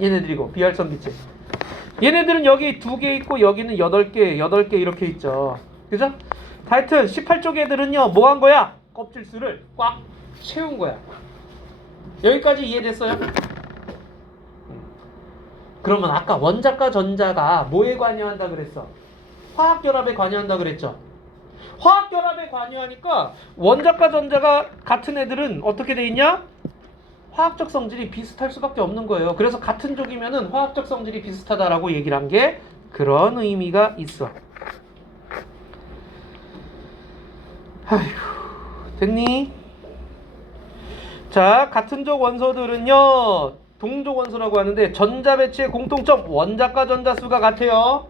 얘네들이고 비활성 기체. 얘네들은 여기 2개 있고 여기는 8개, 8개 이렇게 있죠. 그죠? 하여튼 18쪽 애들은요. 뭐 한 거야? 껍질수를 꽉 채운 거야. 여기까지 이해됐어요? 그러면 아까 원자과 전자가 뭐에 관여한다 그랬어? 화학결합에 관여한다 그랬죠? 화학결합에 관여하니까 원자과 전자가 같은 애들은 어떻게 돼 있냐? 화학적 성질이 비슷할 수밖에 없는 거예요. 그래서 같은 족이면은 화학적 성질이 비슷하다라고 얘기를 한 게 그런 의미가 있어. 아휴, 됐니? 자, 같은 족 원소들은요 동족 원소라고 하는데 전자 배치의 공통점 원자과 전자수가 같아요.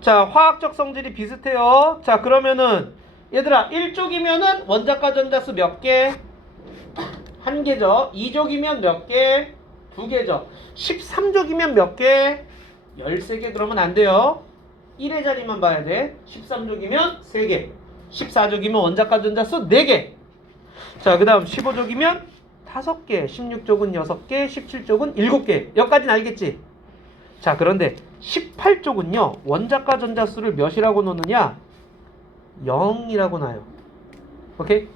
자, 화학적 성질이 비슷해요. 자, 그러면은 얘들아 1족이면은 원자과 전자수 몇 개? 1개죠. 2족이면 몇 개? 2개죠. 13족이면 몇 개? 13개. 그러면 안 돼요. 1의 자리만 봐야 돼. 13족이면 3개. 14족이면 원자과 전자수 4개. 자, 그 다음 15족이면 5개. 16족은 6개. 17족은 7개. 여기까지는 알겠지? 자, 그런데 18쪽은요 원자과 전자수를 몇이라고 놓느냐? 0이라고 놔요. 오케이?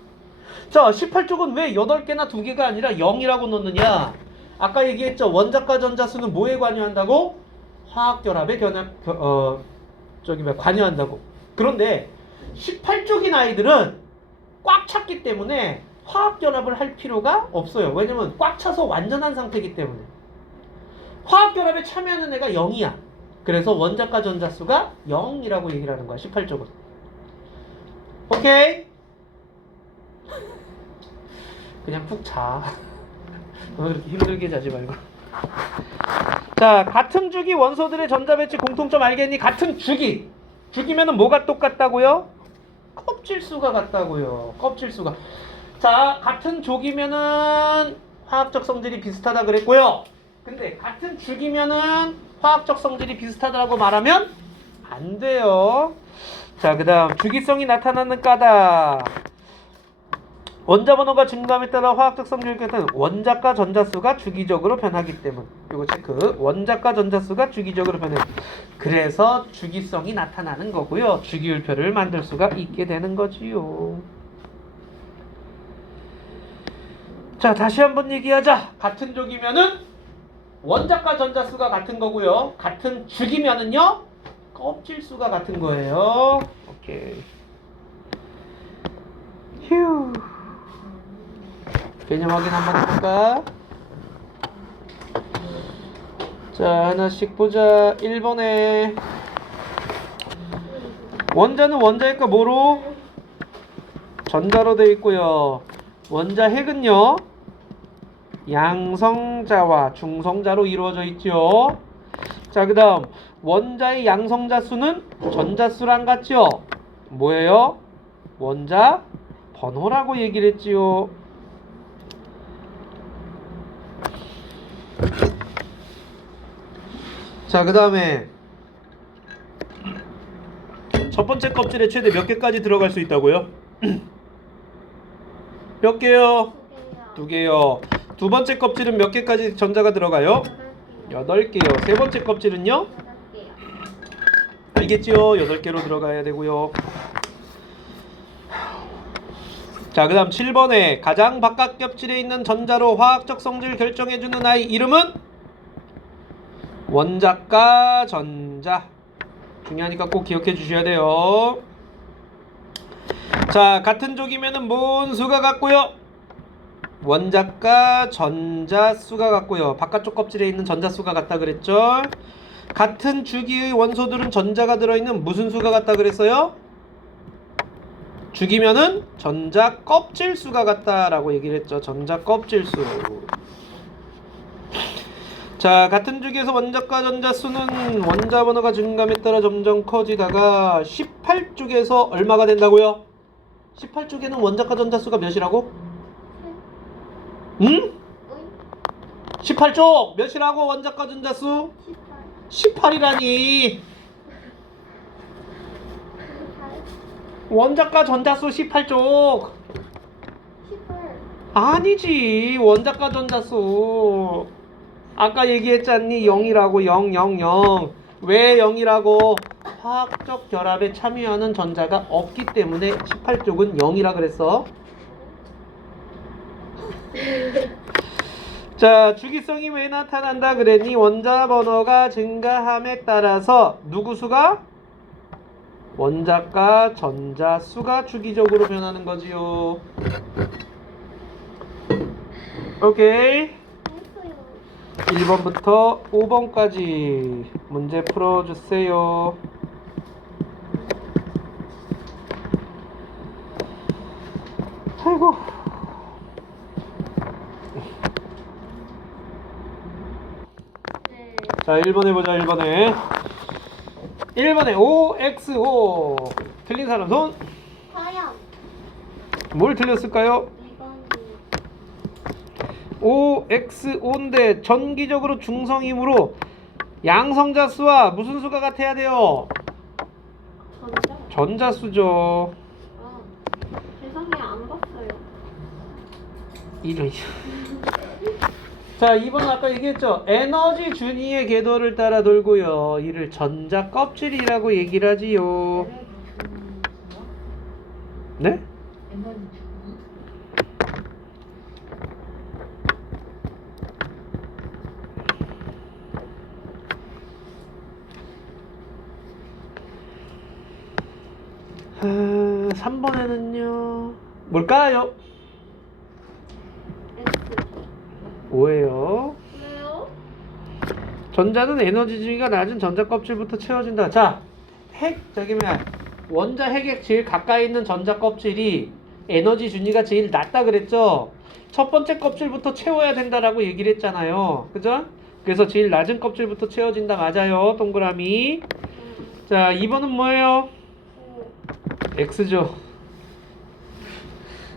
자, 18쪽은 왜 8개나 2개가 아니라 0이라고 놓느냐? 아까 얘기했죠. 원자과 전자수는 뭐에 관여한다고? 화학결합에 관여한다고. 그런데 18쪽인 아이들은 꽉 찼기 때문에 화학결합을 할 필요가 없어요. 왜냐면 꽉 차서 완전한 상태이기 때문에. 화학결합에 참여하는 애가 0이야. 그래서 원자과 전자수가 0이라고 얘기를 하는 거야. 18쪽은. 오케이? 그냥 푹 자. 너무 그렇게 힘들게 자지 말고. 자, 같은 주기 원소들의 전자 배치 공통점 알겠니? 같은 주기. 주기면은 뭐가 똑같다고요? 껍질수가 같다고요. 껍질수가. 자, 같은 족이면은 화학적 성질이 비슷하다 그랬고요. 근데 같은 주기면은 화학적 성질이 비슷하다고 말하면 안 돼요. 자, 그 다음 주기성이 나타나는 까닭. 원자 번호가 증가함에 따라 화학적 성질을 깨닫는 원자과 전자수가 주기적으로 변하기 때문. 이거 체크. 원자과 전자수가 주기적으로 변해. 그래서 주기성이 나타나는 거고요. 주기율표를 만들 수가 있게 되는 거지요. 자, 다시 한번 얘기하자. 같은 족이면은 원자과 전자수가 같은 거고요. 같은 주기면은요 껍질수가 같은 거예요. 오케이. 휴. 개념 확인 한번 해볼까? 자, 하나씩 보자. 1번에 원자는 원자핵과 뭐로? 전자로 되어 있고요. 원자 핵은요 양성자와 중성자로 이루어져 있죠. 자, 그 다음 원자의 양성자 수는 전자수랑 같죠. 뭐예요? 원자 번호라고 얘기를 했지요. 자, 그 다음에 첫 번째 껍질에 최대 몇 개까지 들어갈 수 있다고요? 몇 개요? 2개요. 두 번째 껍질은 몇 개까지 전자가 들어가요? 8개요. 세 번째 껍질은요? 알겠지요? 8개로 들어가야 되고요. 자, 그 다음 7번에 가장 바깥 겹질에 있는 전자로 화학적 성질 결정해주는 아이 이름은? 원자과 전자. 중요하니까 꼭 기억해 주셔야 돼요. 자, 같은 족이면은 뭔 수가 같고요? 원자과 전자수가 같고요. 바깥쪽 껍질에 있는 전자수가 같다 그랬죠? 같은 주기의 원소들은 전자가 들어있는 무슨 수가 같다 그랬어요? 주기면은 전자 껍질수가 같다라고 얘기를 했죠. 전자 껍질수. 자, 같은 주기에서 원자과 전자수는 원자 번호가 증가함에 따라 점점 커지다가 18쪽에서 얼마가 된다고요? 18쪽에는 원자과 전자수가 몇이라고? 응? 18쪽 몇이라고 원자과 전자수? 18. 18이라니. 원자과 전자수 18쪽. 18. 아니지. 원자과 전자수. 아까 얘기했잖니. 0이라고. 0, 0, 0. 왜 0이라고? 화학적 결합에 참여하는 전자가 없기 때문에 18쪽은 0이라 그랬어. 자, 주기성이 왜 나타난다 그랬니? 원자 번호가 증가함에 따라서 누구 수가? 원자과 전자 수가 주기적으로 변하는 거지요. 오케이. 했어요. 1번부터 5번까지 문제 풀어주세요. 아이고. 네. 자, 1번 해보자. 1번에 5xO 틀린 사람 손. 과연 뭘 틀렸을까요? 2번이 5xO인데 전기적으로 중성이므로 양성자 수와 무슨 수가 같아야 돼요? 전자? 전자수죠. 아, 세상에 안 봤어요. 이런. 자, 2번은 아까 얘기했죠. 에너지 준위의 궤도를 따라 돌고요. 이를 전자 껍질이라고 얘기를 하지요. 네? 에너지 주기. 아, 3번에는요. 뭘까요? S. 5예요. 왜요? 전자는 에너지 준위가 낮은 전자 껍질부터 채워진다. 자, 저기 뭐야, 원자 핵에 제일 가까이 있는 전자 껍질이 에너지 준위가 제일 낮다 그랬죠. 첫 번째 껍질부터 채워야 된다라고 얘기를 했잖아요. 그죠? 그래서 제일 낮은 껍질부터 채워진다. 맞아요. 동그라미. 자, 2번은 뭐예요? X죠.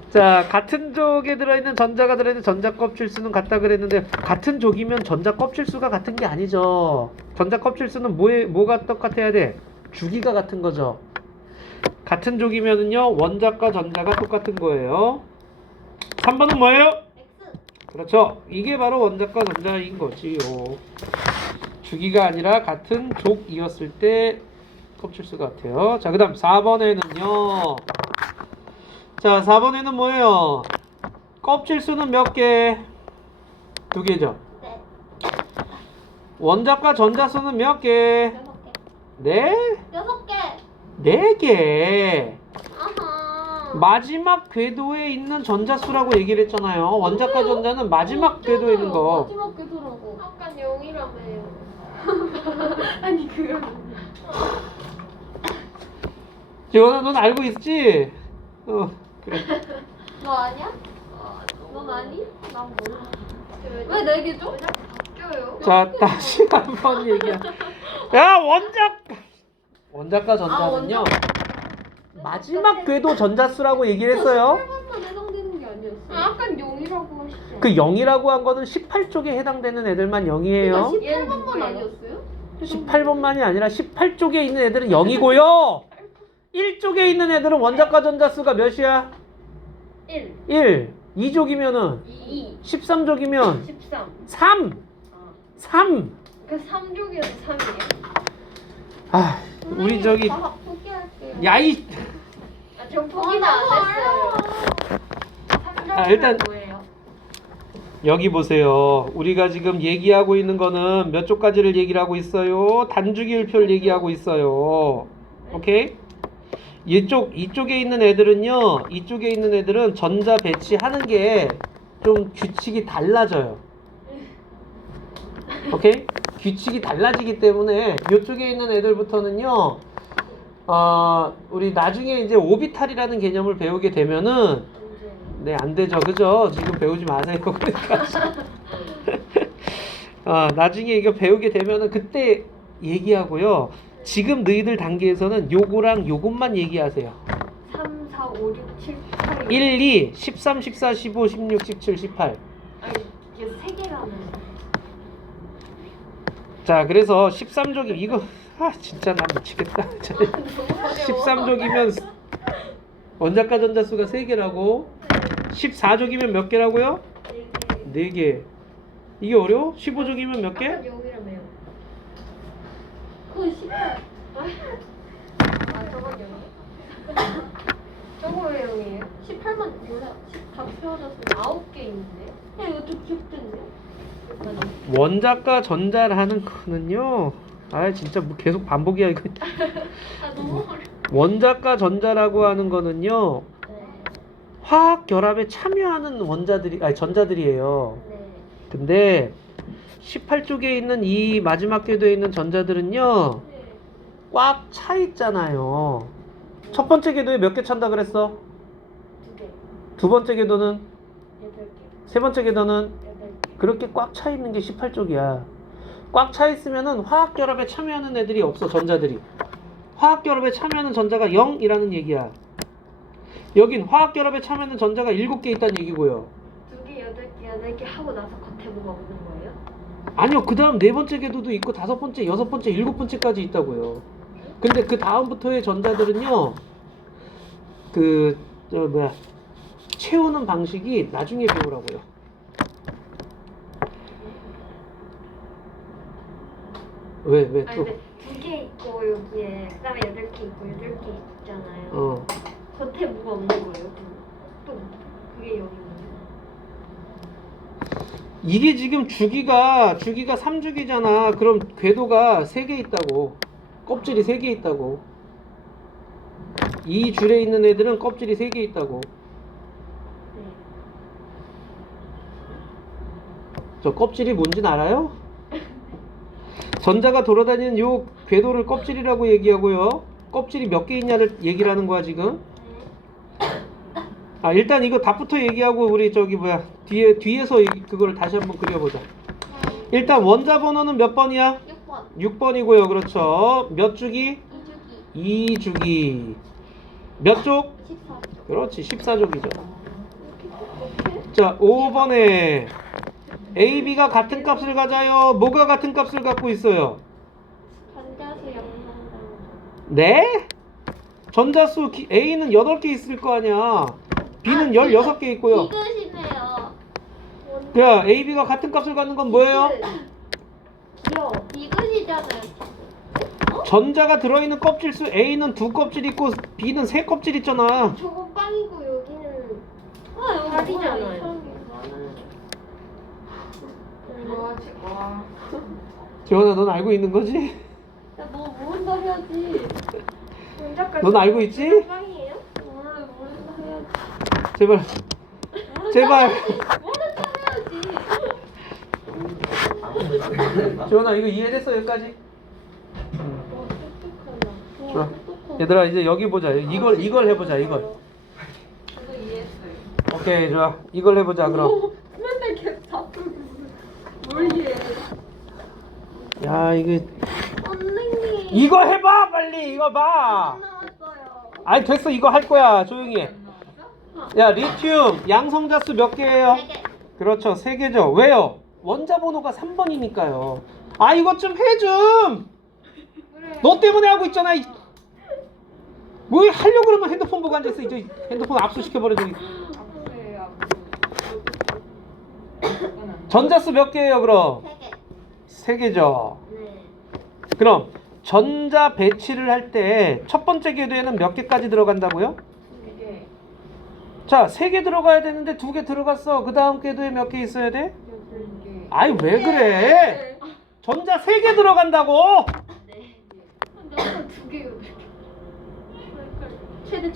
자, 같은 족에 들어있는 전자가 들어있는 전자 껍질 수는 같다 그랬는데 같은 족이면 전자 껍질 수가 같은 게 아니죠. 전자 껍질 수는 뭐가 똑같아야 돼? 주기가 같은 거죠. 같은 족이면은요 원자과 전자가 똑같은 거예요. 3번은 뭐예요? X. 그렇죠. 이게 바로 원자과 전자인 거지요. 주기가 아니라 같은 족이었을 때 껍질 수 같아요. 자, 그 다음 4번에는요. 자, 4번에는 뭐예요? 껍질 수는 몇 개? 2개죠. 네. 원자과 전자 수는 몇 개? 6개. 네? 6개. 4개. 아하. 마지막 궤도에 있는 전자 수라고 얘기를 했잖아요. 원자과 전자는 마지막 궤도에 있는 거. 마지막 궤도라고. 아까 0이라며요. 아니 그걸. 지원아, 넌 알고 있지? 그래. 너 아니야? 넌 아니? 난 몰라. 왜 내게 줘? 바뀌어요. 자, 다시 한번 얘기해. 야, 원자과 전자는요. 마지막 궤도 전자수라고 얘기를 했어요. 8번만 해당되는 게 아니었어. 아까 0이라고 하시죠. 그 0이라고 한 거는 18쪽에 해당되는 애들만 0이에요. 18번만 아니었어요? 18번만이 아니라 18쪽에 있는 애들은 0이고요. 1쪽에 있는 애들은 원자과 전자수가 몇이야? 1, 1. 2쪽이면은 2, 13쪽이면 13. 3. 3. 그 3족이어서 3이에요. 아, 우리 저기 포기할게요. 야이. 저 포기는 안 했어요. 아, 일단 뭐예요? 여기 보세요. 우리가 지금 얘기하고 있는 거는 몇 쪽까지를 얘기를 하고 있어요? 단주기율표를 얘기하고 있어요. 오케이? 이쪽에 있는 애들은요. 이쪽에 있는 애들은 전자 배치하는 게 좀 규칙이 달라져요. 오케이? 규칙이 달라지기 때문에 이쪽에 있는 애들부터는요. 우리 나중에 이제 오비탈이라는 개념을 배우게 되면은 네, 안 되죠. 그죠? 지금 배우지 마세요. 그러니까. 나중에 이거 배우게 되면은 그때 얘기하고요. 지금 너희들 단계에서는 요거랑 요것만 얘기하세요. 3, 4, 5, 6, 7, 8. 1, 2, 13, 14, 15, 16, 17, 18. 아니, 이게 3개라는. 자, 그래서 13조기 이거 진짜 나 미치겠다. 13조기면 원자과 전자수가 3개라고. 14조기면 몇 개라고요? 4개. 이게 어려워? 15조기면 몇 개? 아까 여기라며요. 그거 18. 저거 0이에요? 저거 왜 0이에요? 18만 몰라. 다 채워졌으면 9개 있는데. 야 이거 좀 귀엽던데? 원자과 전자라는 거는요. 진짜 뭐 계속 반복이야 이거. 너무 어려. 원자과 전자라고 하는 거는요. 네. 화학 결합에 참여하는 전자들이에요. 네. 근데 18쪽에 있는 이 마지막 궤도에 있는 전자들은요. 네. 꽉 차 있잖아요. 첫 번째 궤도에 몇 개 찬다 그랬어? 2개. 두 번째 궤도는? 8개. 세 번째 궤도는? 8개. 그렇게 꽉 차 있는 게 18쪽이야. 꽉 차 있으면은 화학 결합에 참여하는 애들이 없어, 전자들이. 화학 결합에 참여하는 전자가 0이라는 얘기야. 여긴 화학 결합에 참여하는 전자가 7개 있다는 얘기고요. 2개, 8개, 8개 하고 나서 겉에 뭐가 없는 거예요? 아니요, 그 다음 네 번째 궤도도 있고 5번째, 6번째, 7번째까지 있다고요. 근데 그 다음부터의 전자들은요, 채우는 방식이 나중에 배우라고요. 왜 아니 또? 근데 2개 있고 여기에 그다음에 8개 있고 8개 있잖아요. 어. 겉에 뭐가 없는 거예요? 또 그게 여기는. 이게 지금 주기가 3주기잖아. 그럼 궤도가 3개 있다고. 껍질이 3개 있다고. 이 줄에 있는 애들은 껍질이 3개 있다고. 네. 저 껍질이 뭔지는 알아요? 전자가 돌아다니는 요 궤도를 껍질이라고 얘기하고요. 껍질이 몇 개 있냐를 얘기를 하는 거야 지금. 일단 이거 답부터 얘기하고 우리 뒤에서 그걸 다시 한번 그려보자. 일단 원자 번호는 몇 번이야? 6번. 6번이고요. 그렇죠. 몇 주기? 2주기. 2주기. 몇 쪽? 14쪽. 그렇지. 14족이죠. 자, 5번에 A, B가 같은 값을 가져요. 뭐가 같은 값을 갖고 있어요? 전자수 영상당. 네? 전자수 A는 8개 있을 거 아니야. B는 16개 있고요. 이것이네요. 야, A, B가 같은 값을 갖는 건 뭐예요? 이것이잖아요. 전자가 들어있는 껍질 수 A는 2껍질 있고 B는 3껍질 있잖아. 저거 빵이고 여기는 여기 다리잖아요. 와. 재원아, 넌 알고 있는 거지? 야너 모른다 해야지. 넌 알고 있지? 빵이에요? 모른다 해야지. 제발. 제발. 모른다 해야지. 재원아, 이거 이해됐어 여기까지? 똑똑하다. 좋아. 얘들아, 이제 여기 보자. 이걸 해보자. 이걸. 저도 이해했어요. 오케이, 좋아. 이걸 해보자. 그럼. 맨날 계속 자꾸 뭘 이해해? 야, 이게 선생님. 이거 해봐 빨리. 이거 봐. 나왔어요. 아니 됐어. 이거 할 거야. 조용히 해. 야, 리튬 양성자수 몇 개예요? 4개. 그렇죠. 3개죠. 왜요? 원자 번호가 3번이니까요. 이것 좀 해 좀. 너 때문에 하고 있잖아. 뭐 하려고 그러면 핸드폰 보고 앉아있어. 이제 핸드폰 압수시켜버려. 저기. 아프세요. 전자수 몇 개예요 그럼? 3개. 3개죠. 네. 그럼 전자 배치를 할 때 첫 번째 궤도에는 몇 개까지 들어간다고요? 이게 자, 3개 들어가야 되는데 2개 들어갔어. 그 다음 궤도에 몇 개 있어야 돼? 이게 아이 왜 그래? 전자 3개 들어간다고. 네. 나도 2개요. 최대.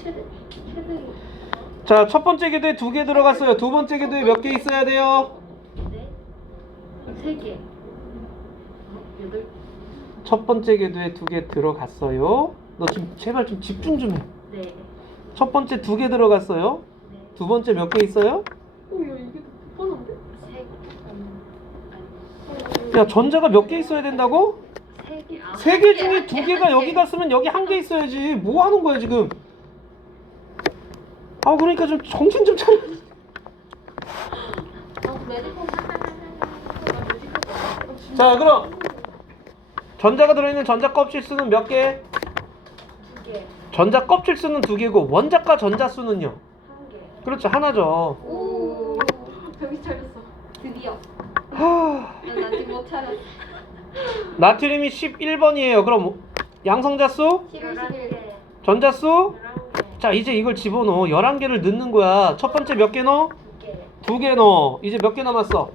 자, 첫 번째 궤도에 2개 들어갔어요. 두 번째 궤도에 몇 개 있어야 돼요? 네. 3개. 8. 첫 번째 궤도에 2개 들어갔어요. 너 지금 제발 좀 집중 좀 해. 네. 첫 번째 2개 들어갔어요. 네. 두 번째 몇 개 있어요? 야 이게 더 뻔한데? 3개. 야, 전자가 몇 개 있어야 된다고? 3개. 3개 중에 2개가 여기 갔으면 여기 1개 있어야지. 뭐 하는 거야 지금? 그러니까 좀 정신 좀 차려. 메디컬. 자, 그럼 전자가 들어있는 전자 껍질 수는 몇 개? 2개. 전자 껍질 수는 2개고 원자과 전자 수는요? 1개. 그렇죠. 하나죠. 오. 정신 차렸어. 드디어. 하... 난 아직 못 차렸어. 나트륨이 11번이에요. 그럼 양성자 수? 11개. 전자 수? 11개. 자, 이제 이걸 집어넣어. 11개를 넣는 거야. 첫 번째 몇 개 넣어? 2개. 2개 넣어. 이제 몇 개 남았어?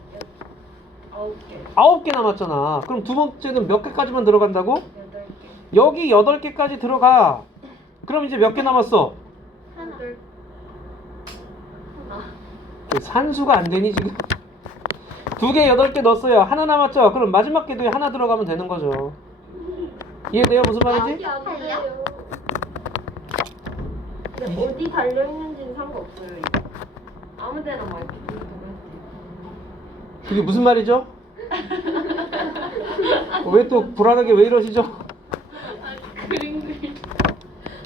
9개. 9개 남았잖아. 그럼 두 번째는 몇 개까지만 들어간다고? 8개. 여기 8개까지 들어가. 그럼 이제 몇 개 남았어? 하나. 하나. 산수가 안 되니 지금? 2개 8개 넣었어요. 하나 남았죠? 그럼 마지막 궤도에 하나 들어가면 되는 거죠. 이해돼요? 무슨 말인지? 안 돼요. 근데 어디 달려 있는지는 상관없어요. 이거. 아무데나 막 이렇게 들어가면 그게 무슨 말이죠? 왜 또 불안하게 왜 이러시죠? 그림 그리.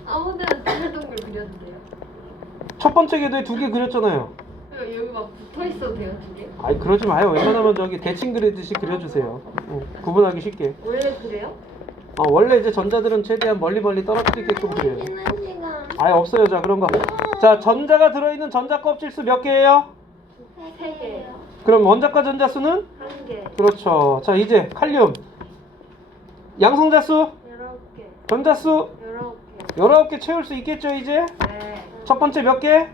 아무데나 동글동글 그려도 돼요. 첫 번째 궤도에 2개 그렸잖아요. 여기 막 붙어 있어도 돼요, 2개? 아이 그러지 마요. 웬만하면 저기 대칭 그리듯이 그려주세요. 구분하기 쉽게. 원래 그래요? 원래 이제 전자들은 최대한 멀리 떨어뜨리게끔 그려요. 쉬는 시간. 아예 없어요. 자 그런 거. 자 전자가 들어있는 전자 껍질 수 몇 개예요? 3개. 그럼 원자과 전자 수는? 1개. 그렇죠. 자 이제 칼륨. 양성자 수? 11개. 전자 수? 19개. 19개 채울 수 있겠죠 이제? 네. 첫 번째 몇 개? 2개.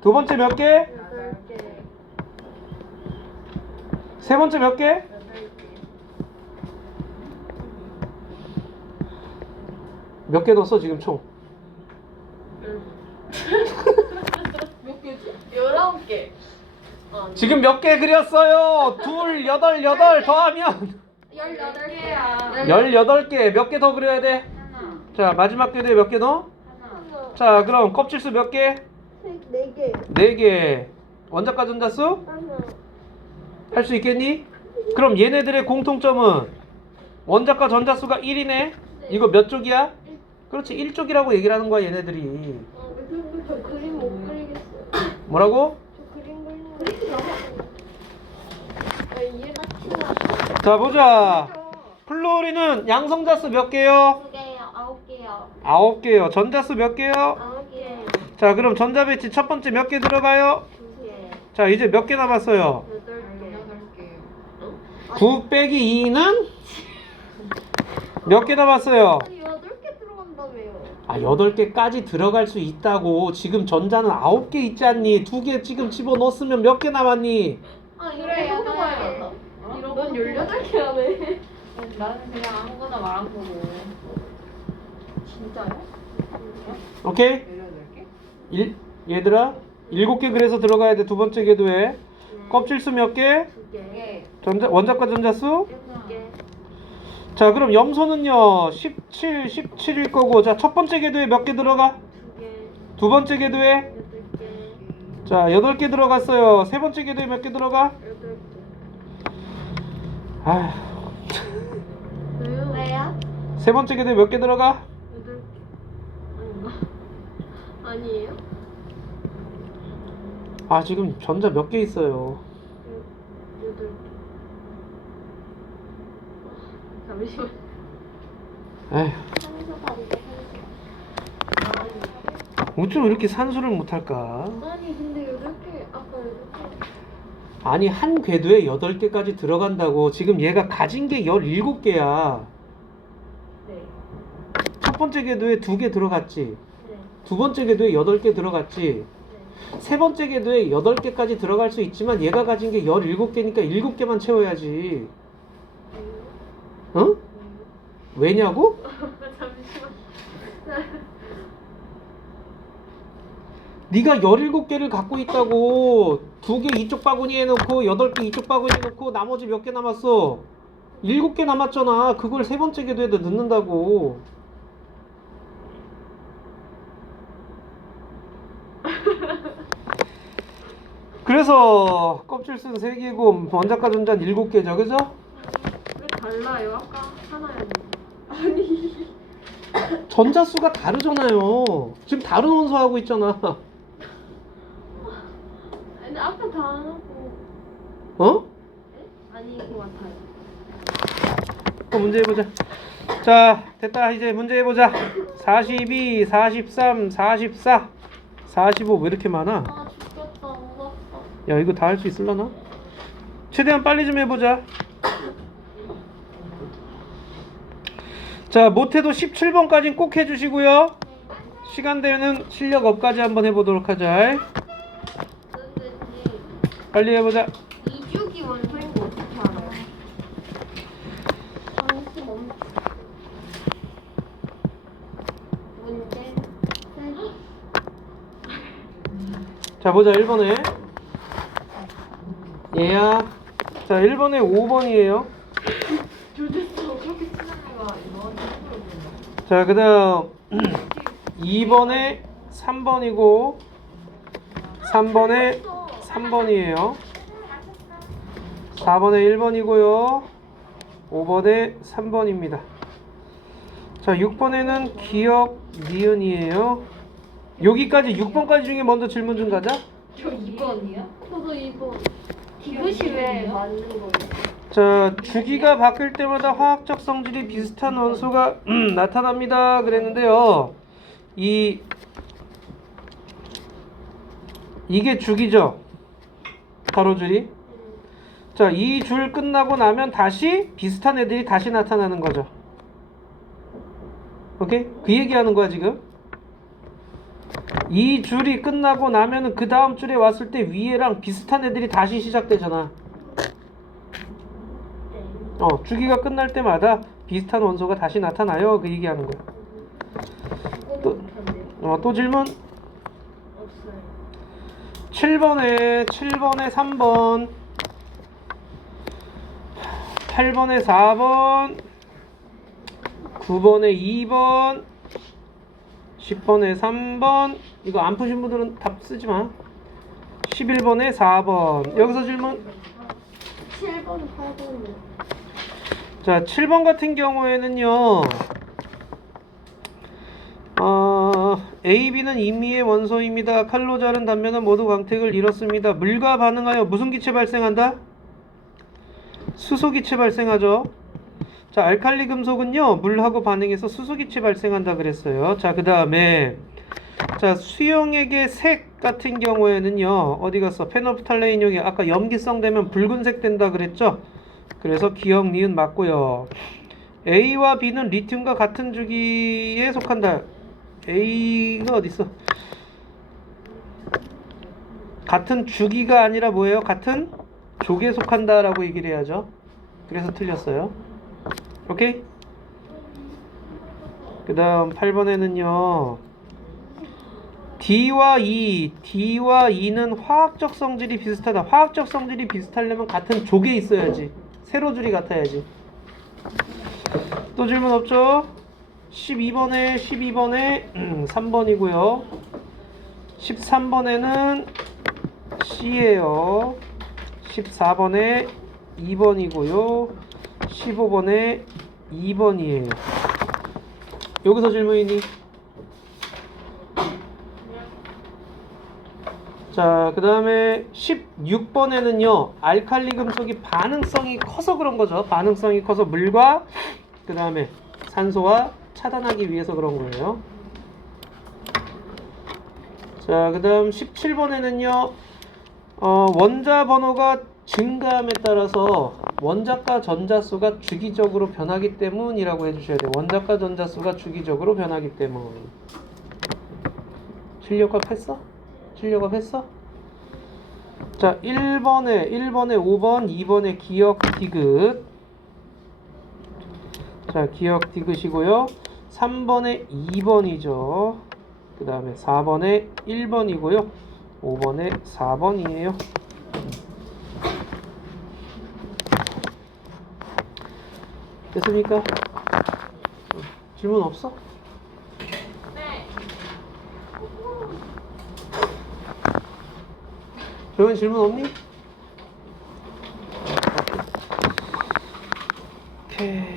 두 번째 몇 개? 8개. 세 번째 몇 개? 8개. 몇 개 넣었어 지금 총? 몇 개지? 19개. 지금 몇 개 그렸어요? 2, 8 더하면 18개야. 18개. 몇 개 더 그려야 돼? 하나. 자 마지막 궤도에 몇 개 넣어? 하나. 자 그럼 껍질 수 몇 개? 4개. 4개. 원자과 전자 수? 하나. 할 수 있겠니? 그럼 얘네들의 공통점은 원자과 전자 수가 1이네. 이거 몇 쪽이야? 그렇지 1쪽이라고 얘기를 하는 거야 얘네들이. 저 그림 못 그리겠어요. 뭐라고? 저 그림 그리는 거. 그리지 마. 이해가 치나. 자 보자. 플로리는 양성자 수 몇 개요? 2개요. 9개요. 9개요. 전자 수 몇 개요? 9개. 자 그럼 전자 배치 첫 번째 몇 개 들어가요? 2개. 자 이제 몇 개 남았어요? 8개. 9 빼기 2는 몇 개 남았어요? 8개 들어간다며요. 아 8개까지 들어갈 수 있다고. 지금 전자는 9개 있지 않니? 2개 지금 집어넣었으면 몇 개 남았니? 아, 그래, 이거 하나. 봐야 어? 넌 18개 하네. 나는 그냥 아무거나 말한 거고. 진짜요? 오케이? 18개? 얘들아 7개 그래서 들어가야 돼. 두 번째 궤도에. 껍질 수 몇 개? 2개. 원자과 전자 수? 7개. 자 그럼 염소는요 17, 17일 거고. 자 첫 번째 궤도에 몇 개 들어가? 2개. 두 번째 궤도에? 8개. 자 8개 들어갔어요. 세 번째 궤도에 몇 개 들어가? 8개. 아휴 왜요? 세 번째 궤도에 몇 개 들어가? 8개. 아니에요? 아 지금 전자 몇 개 있어요. 8개. 잠시만. 에휴 산소 가리게 어쩜 이렇게 산수를 못할까? 아니 근데 8개 아까 8개. 아니 한 궤도에 8개까지 들어간다고. 지금 얘가 가진 게 17개야. 네. 첫 번째 궤도에 2개 들어갔지. 네. 두 번째 궤도에 8개 들어갔지. 네. 세 번째 궤도에 8개까지 들어갈 수 있지만 얘가 가진 게 17개니까 7개만 채워야지. 응? 왜냐고? 잠시만. 네가 17개를 갖고 있다고. 2개 이쪽 바구니에 넣고 8개 이쪽 바구니에 넣고 나머지 몇 개 남았어? 7개 남았잖아. 그걸 세 번째 궤도에다 넣는다고. 그래서 껍질 쓴 3개고 원자과 전자는 7개죠. 그죠? 왜 달라요? 아까 하나였는데. 전자 수가 다르잖아요. 지금 다른 원소 하고 있잖아. 근데 아까 다 안 하고. 어? 네? 아닌 것 같아요. 또 문제 해보자. 자, 됐다. 이제 문제 해보자. 42, 43, 44, 45 왜 이렇게 많아? 아 죽겠다. 무섭다. 야, 이거 다 할 수 있을라나? 최대한 빨리 좀 해보자. 자, 못해도 17번까지는 꼭 해주시고요. 시간 되면 실력 업까지 한번 해보도록 하자. 근데 빨리 해보자. 이주기 원소인 거 어떻게 알아요? 잠시만. 문제. 자, 보자. 1번에 얘야. 자, 1번에 5번이에요. 조졌어. 그렇게 치는 애가 너한테 힘들어 보인다. 자, 그 다음 2번에 3번이고 3번에 3번이에요. 4번에 1번이고요. 5번에 3번입니다. 자, 6번에는 기억 니은이에요. 여기까지 6번까지 중에 먼저 질문 좀 가자. 저 2번이요? 저도 2번. 이것이 왜 맞는 거예요? 자, 주기가 바뀔 때마다 화학적 성질이 비슷한 원소가 나타납니다. 그랬는데요. 이게 주기죠. 가로줄이. 자, 이 줄 끝나고 나면 다시 비슷한 애들이 다시 나타나는 거죠. 오케이? 그 얘기하는 거야 지금. 이 줄이 끝나고 나면은 그 다음 줄에 왔을 때 위에랑 비슷한 애들이 다시 시작되잖아. 주기가 끝날 때마다 비슷한 원소가 다시 나타나요. 그 얘기하는 거야. 또 질문? 없어요. 7번에 3번, 8번에 4번, 9번에 2번, 10번에 3번. 이거 안 푸신 분들은 답 쓰지 마. 11번에 4번. 여기서 질문. 7번, 8번이요. 자, 7번 같은 경우에는요. A, B는 임의의 원소입니다. 칼로 자른 단면은 모두 광택을 잃었습니다. 물과 반응하여 무슨 기체 발생한다? 수소기체 발생하죠. 자, 알칼리 금속은요, 물하고 반응해서 수소기체 발생한다 그랬어요. 자, 그 다음에 자, 수용액의 색 같은 경우에는요, 어디 갔어? 페놀프탈레인용이 아까 염기성 되면 붉은색 된다 그랬죠. 그래서 기억 니은 맞고요. A와 B는 리튬과 같은 주기에 속한다. A가 어디 있어? 같은 주기가 아니라 뭐예요? 같은 족에 속한다라고 얘기를 해야죠. 그래서 틀렸어요. 오케이? 그 다음 8번에는요, D와 E는 화학적 성질이 비슷하다. 화학적 성질이 비슷하려면 같은 족에 있어야지. 세로줄이 같아야지. 또 질문 없죠? 12번에 3번이고요. 13번에는 C예요. 14번에 2번이고요. 15번에 2번이에요. 여기서 질문이니? 자, 그 다음에 16번에는요, 알칼리 금속이 반응성이 커서 그런 거죠. 반응성이 커서 물과 그 다음에 산소와 차단하기 위해서 그런 거예요. 자, 그 다음 17번에는요, 원자 번호가 증가함에 따라서 원자과 전자수가 주기적으로 변하기 때문이라고 해주셔야 돼요. 원자과 전자수가 주기적으로 변하기 때문. 출력업 했어? 출력업 했어? 자, 1번에 5번, 2번에 기억 디귿. 자, 기억 디귿이고요. 3번에 2번이죠. 그 다음에 4번에 1번이고요. 5번에 4번이에요. 됐습니까? 질문 없어? 네. 조현 질문 없니? 오케이.